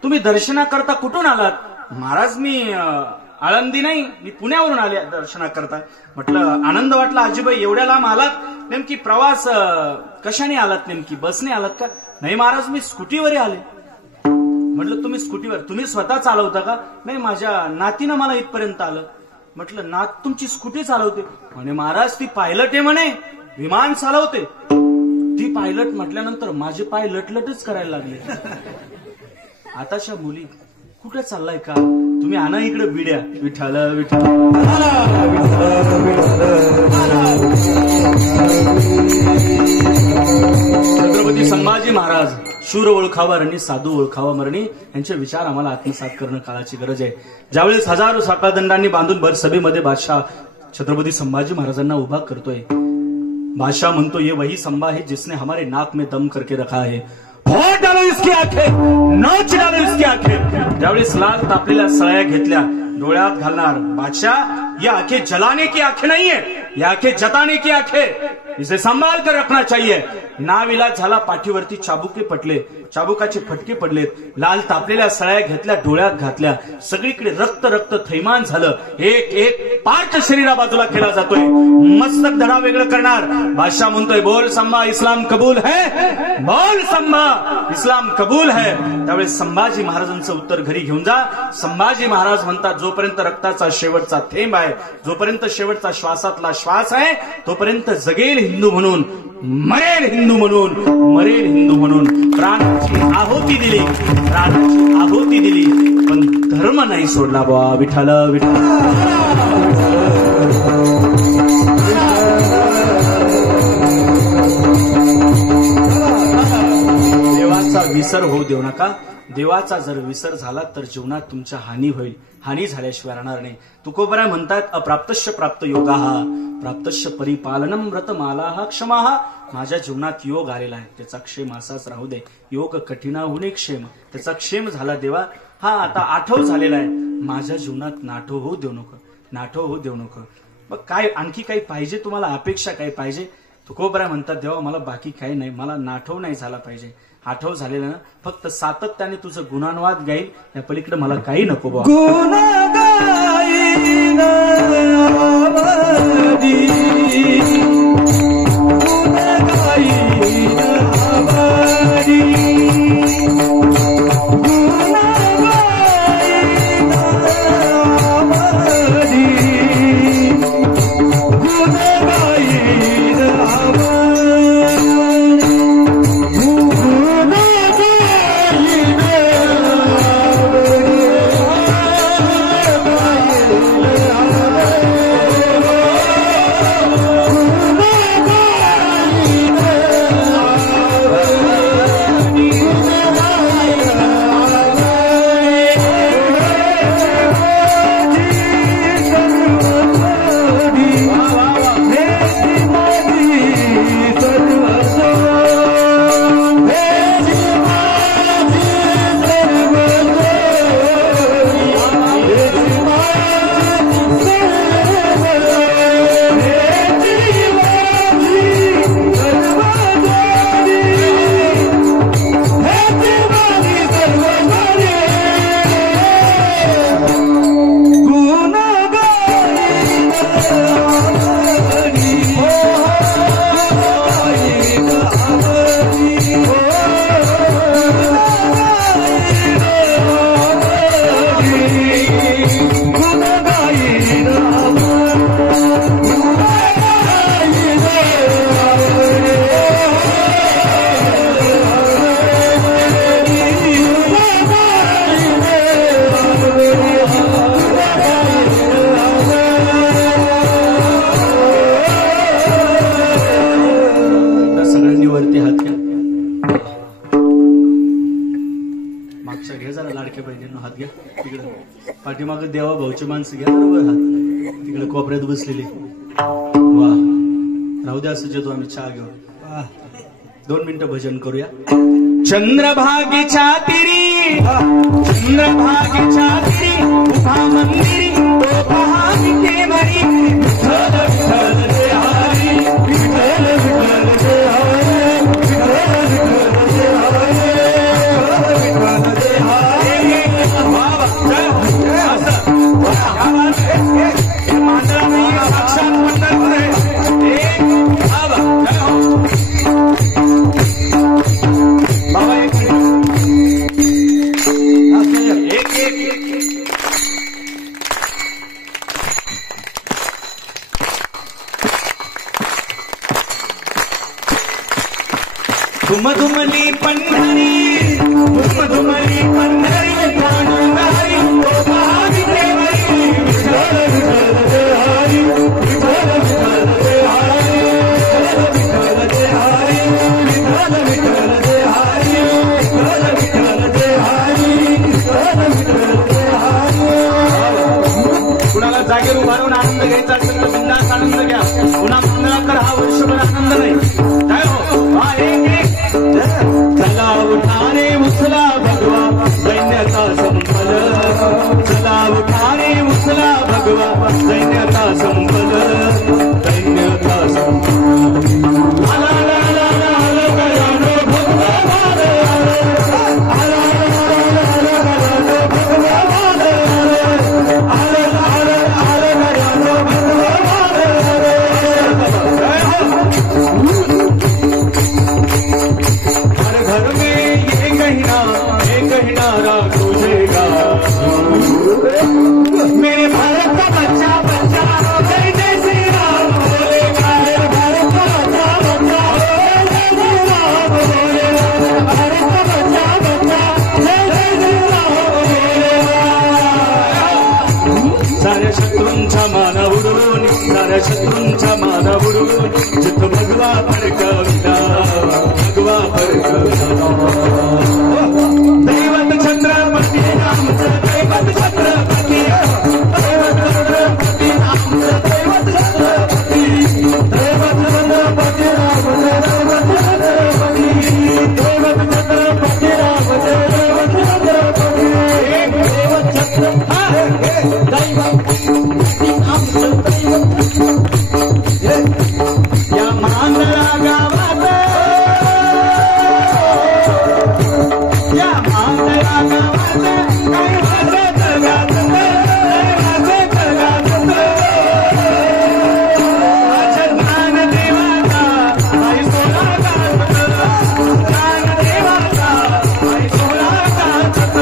तुम्ही दर्शनाकरता कुठून आलात? महाराज मी आळंदी नाही, मी पुण्यावरून आले दर्शनाकरता. म्हटलं आनंद वाटला आजीबाई, एवढ्या लांब आलात, नेमकी प्रवास कशाने आलात, नेमकी बसने आलात का? नाही महाराज मी स्कूटीवर आले. म्हटलं तुम्ही स्कूटीवर, तुम्ही स्वतः चालवता का? नाही माझ्या नातीनं मला इथपर्यंत आलं. म्हटलं नात तुमची स्कूटी चालवते? म्हणे महाराज ती पायलट आहे म्हणे, विमान चालवते. ती पायलट म्हटल्यानंतर माझे पाय लटलटच करायला लागले. आताच्या मुली कुठे चाललाय का? तुम्ही आणा इकडे बिड्या. विठ्ठल विठ्ठल. छत्रपती संभाजी महाराज शूर ओळखावा रणी, साधू ओळखावा मरणी, यांचे विचार आम्हाला आत्मसात करणं काळाची गरज आहे. ज्यावेळेस हजारो साखळदंडांनी बांधून भर सभेमध्ये बादशाह छत्रपती संभाजी महाराजांना उभा करतोय. बादशाह म्हणतो, ये वही संभा है जिसने हमारे नाक में दम करके रखा है, फोड़ डालो इसकी आंखें, नोच डालो इसकी आंखें. ज्यावेळेस लाल तापलेल्या सळ्या घेतल्या, डोळ्यात घालणार बादशाह, ये आंखें जलाने की आंखें नहीं है, ये आंखें जताने की आंखें. इसे संभाल कर रखना चाहिए. नाविलाज झाला, पाठीवरती चाबुके पडले, चाबुकाचे फटके पडलेत, लाल तापलेल्या सळ्या घेतल्या, डोळ्यात घातल्या, सगळीकडे रक्त रक्त थैमान झालं. एक एक पार्ट शरीरा बाजूला केला जातोय. मस्तक धडा वेगळं करणार. बादशाह म्हणतोय, बोल संभा इस्लाम कबूल है, बोल संभा इस्लाम कबूल है. त्यावेळेस संभाजी महाराजांचं उत्तर घरी घेऊन जा. संभाजी महाराज म्हणतात, जोपर्यंत रक्ताचा शेवटचा थेंब आहे, जोपर्यंत शेवटचा श्वासातला श्वास आहे, तोपर्यंत जगेल हिंदू म्हणून, मरेल हिंदू म्हणून, मरेल हिंदू म्हणून. प्राणाची आहुती दिली, प्राणाची आहुती दिली, पण धर्म नाही सोडला. बुवा विठ्ठल विठ्ठल. देवाचा विसर होऊ देऊ नका. देवाचा जर विसर झाला तर जीवनात तुमच्या हानी होईल. हानी झाल्याशिवाय राहणार नाही. तुकोबराय म्हणतात, अप्राप्तश्य प्राप्त योगाः प्राप्तश्य परिपालनम व्रतमालाः क्षमाः. माझ्या जीवनात योग आलेला आहे, त्याचा क्षेम असाच राहू दे. योग कठीणाहुनी क्षेम, त्याचा क्षेम झाला देवा. हा आता आठव झालेला आहे, माझ्या जीवनात नाठो होऊ देऊ नको, नाठो होऊ देऊ नको. मग काय आणखी काही पाहिजे तुम्हाला, अपेक्षा काय पाहिजे? तुकोबराय म्हणतात, देवा मला बाकी काही नाही, मला नाठव नाही झाला पाहिजे. आठव झालेला ना, फक्त सातत्याने तुझं गुणानुवाद गाईल, या पलीकडे मला काही नको. बा गुण गाईन आवादी, गुण गाईन आवादी, गुण गाईन आवादी, गुण गाईन पाठीमाग देवा भाऊची माणसं घ्या बरोबर हात, तिकडे कोपऱ्यात बसलेली. वा राहू द्या, असं जेतो आम्ही चहा घेऊ. 2 मिनिटं भजन करूया. चंद्रभागेच्या तिरी, चंद्रभागेच्या तिरी उभा मंदिरी, तो पहा विठे मरी. विठ्ठल विठ्ठल जय हरी, विठ्ठल विठ्ठल जय हरी, विठ्ठल विठ्ठल जय हरी, विठ्ठल जय हरी. साक्षात पंढरपूर आहे. बाबा धुमधुमली पंढरी, धुमधुमली पंढरी, प्राणधारी तो पहा विठे मरी. विठ्ठल विठ्ठल जय हरी, विठ्ठल विठ्ठल जय हरी, विठ्ठल जय हरी, विठ्ठल विठ्ठल जय हरी, विठ्ठल विठ्ठल जय हरी, विठ्ठल विठ्ठल जय हरी. कुणाला जागेवर उभारून आनंद घ्यायचा असेल तर बिंदास आनंद घ्या. पुन्हा मंगळाकर हा वर्षभर आनंद नाही. काय हो, हा एक एक चला उठाने उचला भगवा, बुडून जिथं भगवा फडकविला भगवा फडकविला दैवत छत्रपती आमचं दैवत छत्रपती दैवत छत्रपती आमचं दैवत छत्रपती दैवत छत्रपती आमचं दैवत छत्रपती दैवत छत्रपती आमचं दैवत छत्रपती दैवत छत्रपती आमचं दैवत या मांगला गावात या मांगला गावात काही वाजत गाजत वाजत गाजत माझ्या ज्ञानदेवाचा आई सोळा गाजत ज्ञानदेवाचा आई सोळा गाजत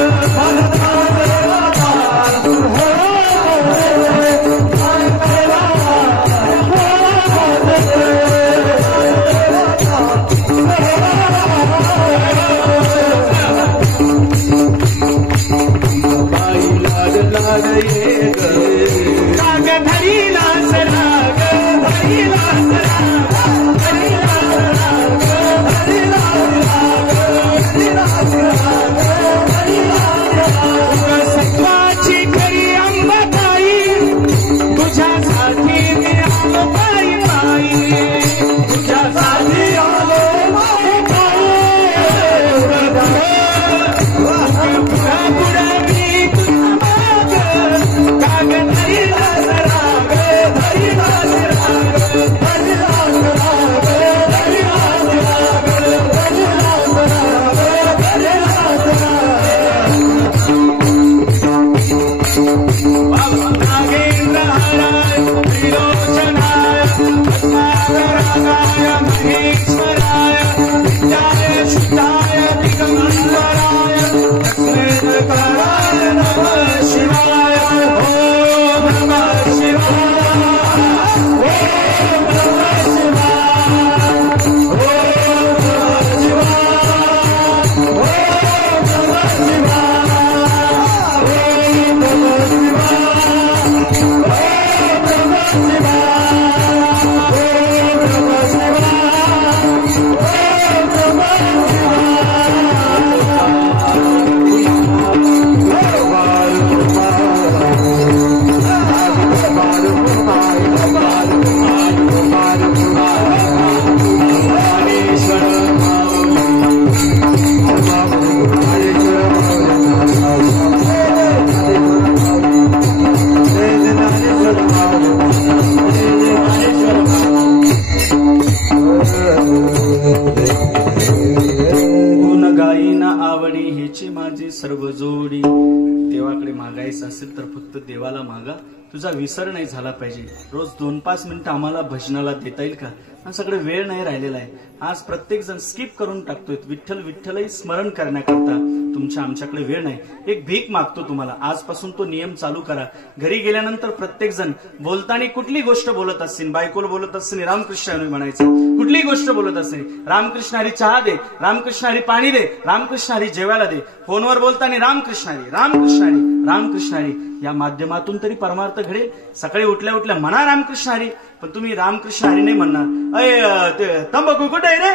सर्व जोडी देवाकडे मागायचं असेल तर फक्त देवाला मागा, तुझा विसर नाही झाला पाहिजे. रोज 2-5 मिनिटं आम्हाला भजनाला देता येईल का? सगळं वेळ नाही राहिलेला आहे. आज प्रत्येक जण स्किप करून टाकतोय. विठ्ठल विठ्ठलही स्मरण करण्याकरता तुमच्या आमच्याकडे वेळ नाही. एक भीक मागतो तुम्हाला, आजपासून तो नियम चालू करा. घरी गेल्यानंतर प्रत्येक जण बोलताना कुठली गोष्ट बोलत असतील, बायकोला बोलत असतील रामकृष्ण हरी म्हणायचं, कुठलीही गोष्ट बोलत असेल रामकृष्ण हरी चहा दे, रामकृष्ण हरी पाणी दे, रामकृष्ण हरी जेवायला दे. फोनवर बोलताना रामकृष्ण हरी रामकृष्ण हरी रामकृष्ण हरी या माध्यमातून तरी परमार्थ घडेल. सकाळी उठल्या उठल्या म्हणा रामकृष्ण हरी, पण तुम्ही रामकृष्ण हरी नाही म्हणणार. अय तंबाखू कुठे आहे रे?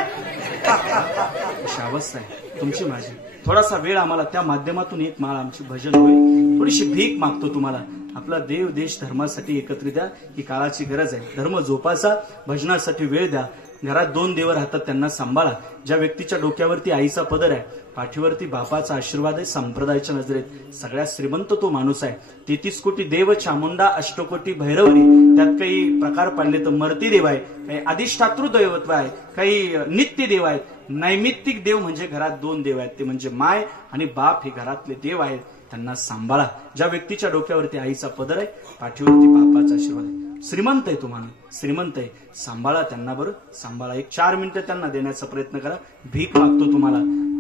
अशी अवस्था आहे तुमची माझी. थोडासा वेळ आम्हाला त्या माध्यमातून एक माळ आमची भजन होईल. थोडीशी भीक मागतो तुम्हाला. आपला देव देश धर्मासाठी एकत्रित द्या, ही काळाची गरज आहे. धर्म जोपासा, भजनासाठी वेळ द्या. घरात 2 देव राहतात, त्यांना सांभाळा. ज्या व्यक्तीच्या डोक्यावरती आईचा पदर आहे, पाठीवरती बापाचा आशीर्वाद आहे, संप्रदायाच्या नजरेत सगळ्यात श्रीमंत तो माणूस आहे. 33 कोटी देव चामुंडा, अष्टकोटी भैरवरी. त्यात काही प्रकार पाडले तर मर्ती देव आहे, काही अधिष्ठातृ दैवत्व आहे, काही नित्य देव आहेत. नैमित्तिक देव म्हणजे घरात 2 देव आहेत, ते म्हणजे माय आणि बाप. हे घरातले देव आहेत, त्यांना सांभाळा. ज्या व्यक्तीच्या डोक्यावरती आईचा पदर आहे, पाठीवरती बापाचा आशीर्वाद आहे, श्रीमंत आहे तुम्हाला, श्रीमंत आहे, सांभाळा त्यांना. बरं सांभाळा. एक 4 मिनिटं त्यांना देण्याचा प्रयत्न करा. भीक मागतो तुम्हाला.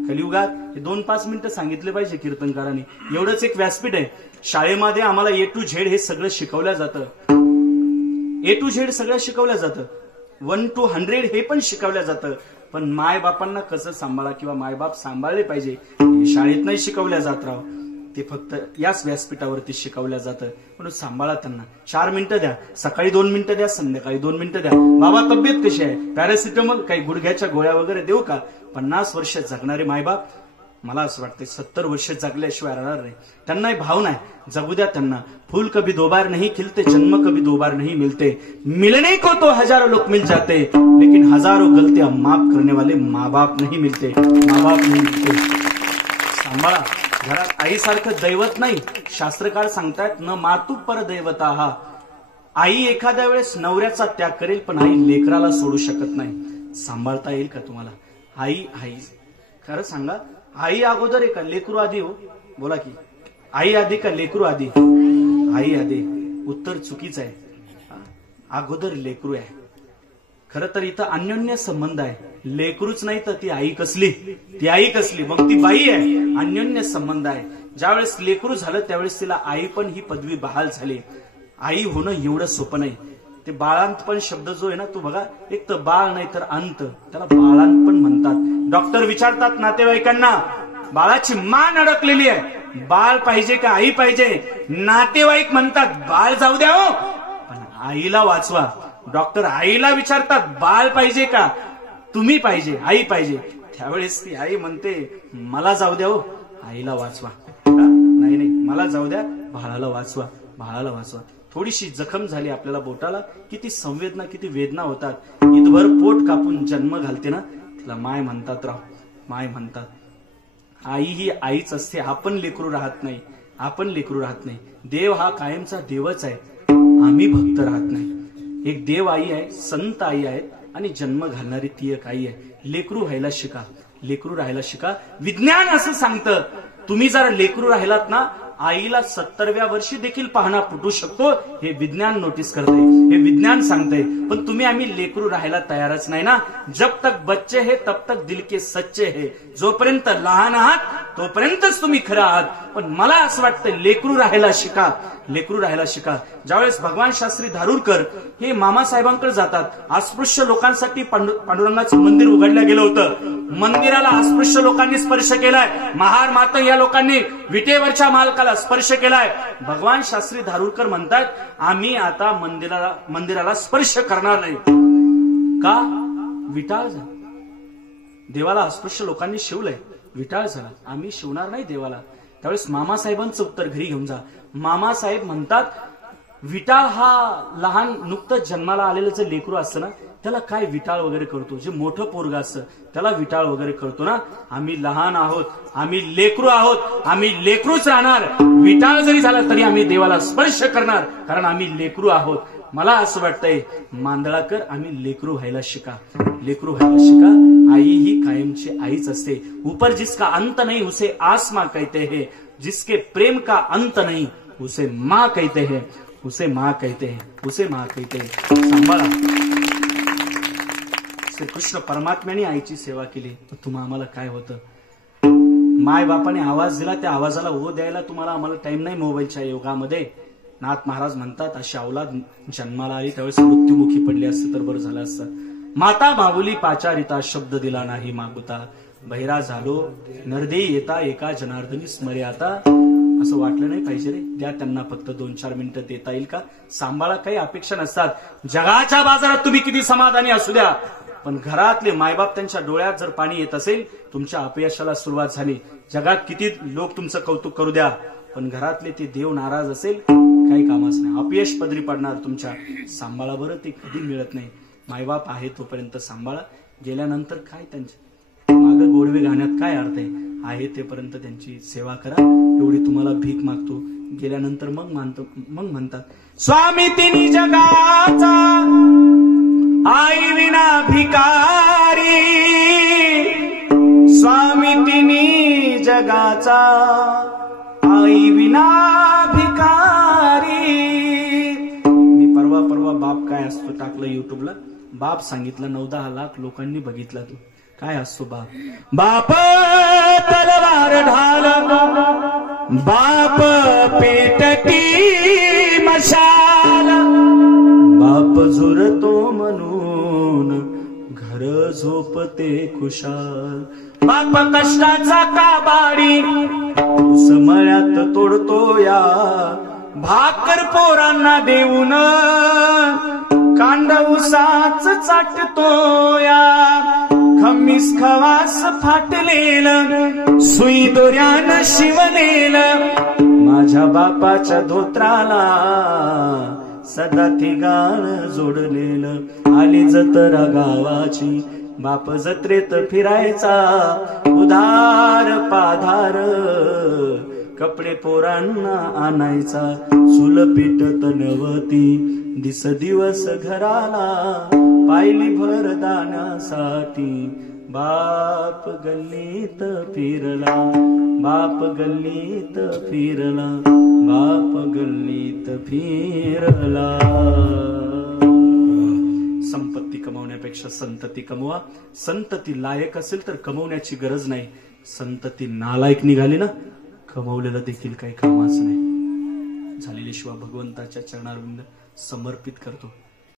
कलियुगात हे 2-5 मिनिटं सांगितले पाहिजे कीर्तनकारांनी. एवढंच एक व्यासपीठ आहे. शाळेमध्ये आम्हाला A to Z हे सगळं शिकवलं जातं. A to Z सगळं शिकवलं जातं. 1 to 100 हे पण शिकवलं जातं. पण माय बापांना कसं सांभाळा किंवा मायबाप सांभाळले पाहिजे हे शाळेत नाही शिकवल्या जात राव. ते फक्त याच व्यासपीठावरती शिकवल्या जातं. म्हणून सांभाळा त्यांना. 4 मिनिटं द्या, सकाळी 2 मिनिटं द्या, संध्याकाळी 2 मिनिटं द्या. बाबा तब्येत कशी आहे, पॅरासिटामॉल काही गुडघ्याच्या गोळ्या वगैरे देऊ का? 50 वर्ष जगणारे मायबाप मला असं वाटतं 70 वर्ष जगल्याशिवाय राहणार नाही. त्यांनाही भाव नाही, जगू द्या त्यांना. फूल कभी दो बार नहीं खिलते, जन्म कभी दो बार नहीं मिलते, मिलने को तो हजारों लोग मिल जाते, लेकिन हजारों गलतियां माफ करने वाले माँ बाप नहीं मिलते, माँ बाप नहीं मिलते. सांभाळा. घरात आईसारखं दैवत नाही. शास्त्रकार सांगतायत न मातु पर दैवता हा. आई एखाद्या वेळेस नवऱ्याचा त्याग करेल, पण आई लेकराला सोडू शकत नाही. सांभाळता येईल का तुम्हाला? आई खरं सांगा, आई अगोदर आहे का लेकरू आधी? हो बोला की, आई आधी का लेकरू आधी? आई आधी. उत्तर चुकीचं आहे. अगोदर लेकरू आहे. खरं तर इथं अन्योन्य संबंध आहे. लेकरूच नाही तर ती आई कसली? ती आई कसली? मग ती बाई आहे. अन्योन्य संबंध आहे. ज्यावेळेस लेकरू झालं त्यावेळेस तिला आई पण ही पदवी बहाल झाली. आई होणं एवढं सोपं नाही. ते बाळांतपण शब्द जो आहे ना, तो बघा, एक तर बाळ नाही तर अंत, त्याला बाळांतपण म्हणतात. डॉक्टर विचारतात नातेवाईकांना, बाळाची मान अडकलेली आहे, बाळ पाहिजे का आई पाहिजे? नातेवाईक म्हणतात बाळ जाऊ द्या हो, पण आईला वाचवा. डॉक्टर आईला विचारतात बाळ पाहिजे का तुम्ही पाहिजे, आई पाहिजे? त्यावेळेस ती आई म्हणते मला जाऊ द्या हो, आईला वाचवा. नाही नाही, मला जाऊ द्या, बाळाला वाचवा, बाळाला वाचवा. थोडीशी जखम झाली आपल्याला बोटाला, किती संवेदना, किती वेदना होतात. इतभर पोट कापून जन्म घालते ना, तिला माय म्हणतात. राव माय म्हणतात. आई ही आईच असते. आपण लेकरू राहत नाही, आपण लेकरू राहत नाही. देव हा कायमचा देवच आहे, आम्ही भक्त राहत नाही. एक देव आई आहे, संत आई आहे, आणि जन्म घालणारी ती एक आई आहे. लेकरू व्हायला शिका, लेकरू राहायला शिका. विज्ञान असं सांगतं, तुम्ही जर लेकरू राहिलात ना, आईला 70व्या वर्षी देखील पाहणा फुटू शकतो. हे विज्ञान नोटीस करते, हे विज्ञान सांगते. पण तुम्ही आम्ही लेकरू राहायला तयारच नाही ना. जब तक बच्चे है तब तक दिल के सच्चे है. जोपर्यंत लहान आहात तोपर्यंतच तुम्ही खरं आहात. पण मला असं वाटतं लेकरू राहायला शिका, लेकरू राहायला शिका. ज्यावेळेस भगवान शास्त्री धारूरकर हे मामासाहेबांकडे जातात, अस्पृश्य लोकांसाठी पांडुरंगाचं मंदिर उघडलं गेलं होतं. मंदिराला अस्पृश्य लोकांनी स्पर्श केलाय, महार मातंग या लोकांनी विटेवरच्या मालकाला स्पर्श केलाय. भगवान शास्त्री धारूरकर म्हणतात आम्ही आता मंदिराला स्पर्श करणार नाही. का? विटाळ झाला. देवाला अस्पृश्य लोकांनी शिवलंय, विटाळ झाला, आम्ही शिवणार नाही देवाला. त्यावेळेस मामासाहेबांचं उत्तर घरी घेऊन जा. मामासाहेब म्हणतात विटाळ हा लहान नुकतंच जन्माला आलेलं जे लेकरू असतं ना, त्याला काय विटाळ वगैरे करतो? जे मोठं पोरग असतं त्याला विटाळ वगैरे करतो ना. आम्ही लहान आहोत, आम्ही लेकरू आहोत, आम्ही लेकरूच राहणार. विटाळ जरी झाला तरी आम्ही देवाला स्पर्श करणार, कारण आम्ही लेकरू आहोत. मला असं वाटतंय मांदळाकर, आम्ही लेकरू व्हायला शिका, लेकरू व्हायला शिका. आई ही कायमची आईच असते. ऊपर जिसका अंत नहीं उसे आसमां कहते हैं, जिसके प्रेम का अंत नहीं उसे माँ कहते हैं, उसे माँ कहते हैं, उसे माँ कहते हैं. सांभाळा. श्रीकृष्ण परमात्म्याने आईची सेवा केली, तुम्हा आम्हाला काय होतं? माय बापाने आवाज दिला, त्या आवाजाला ओ द्यायला तुम्हाला आम्हाला टाइम नाही. मोबाईलच्या युगामध्ये नाथ महाराज म्हणतात अशी अवलाद जन्माला आली त्यावेळेस मृत्युमुखी पडली असते तर बरं झालं असतं. माता माऊली पाचारिता, शब्द दिला नाही मागुता, बहिरा झालो नरदे येता, एका जनार्दनी स्मरे आता. असं वाटलं नाही पाहिजे रे. द्या त्यांना फक्त 2-4 मिनिटं देता येईल का? सांभाळा. काही अपेक्षा नसतात. जगाच्या बाजारात तुम्ही किती समाधानी असू द्या, पण घरातले मायबाप त्यांच्या डोळ्यात जर पाणी येत असेल, तुमच्या अपयशाला सुरुवात झाली. जगात किती लोक तुमचं कौतुक करू द्या, पण घरातले ते देव नाराज असेल, काही कामाच नाही. अपयश पदरी पडणार तुमच्या. सांभाळा बरं, ते कधी मिळत नाही. मायबाप आहे तोपर्यंत सांभाळा. गेल्यानंतर काय त्यांच्या मागं गोडवे गाण्यात काय अर्थ आहे तेपर्यंत त्यांची सेवा करा. एवढी तुम्हाला भीक मागतो. गेल्यानंतर मग म्हणतात स्वामी तिन्ही जगाचा, आई विना भिकारी, स्वामी तिन्ही जगाचा, आई विना भिकारी. मी परवा बाप काय असतो टाकलं युट्यूबला. बाप सांगितलं 9-10 लाख लोकांनी बघितला. तो काय असतो बाप? बाप तलवार ढाल, बाप पेटती मशाल, बाप झुरतो म्हणून घर झोपते खुशाल. बाप कष्टाचा काबाडी समळ्यात तोडतो या, भाकर पोरांना देऊन कांड उसाच चाटतो या. खमीस खवास फाटलेलं सुई दोऱ्यानं शिवलेलं, माझ्या बापाच्या धोत्राला सदा ठिगाण जोडलेलं. आली जत्रा गावाची बाप जत्रेत फिरायचा, उधार पाधार कपडे पोरांना आणायचा. चूल पेटत नव्हती दिस दिवस घराला, पायली भर दाण्यासाठी बाप गल्लीत फिरला. बाप गल्लीत फिरला, बाप गल्लीत फिरला. संपत्ती कमवण्यापेक्षा संतती कमवा. संतती लायक असेल तर कमवण्याची गरज नाही. संतती नालायक निघाली ना, कमवलेलं देखील काही कामाचं नाही. झालेली शिवा भगवंताच्या चरणारविंद समर्पित करतो.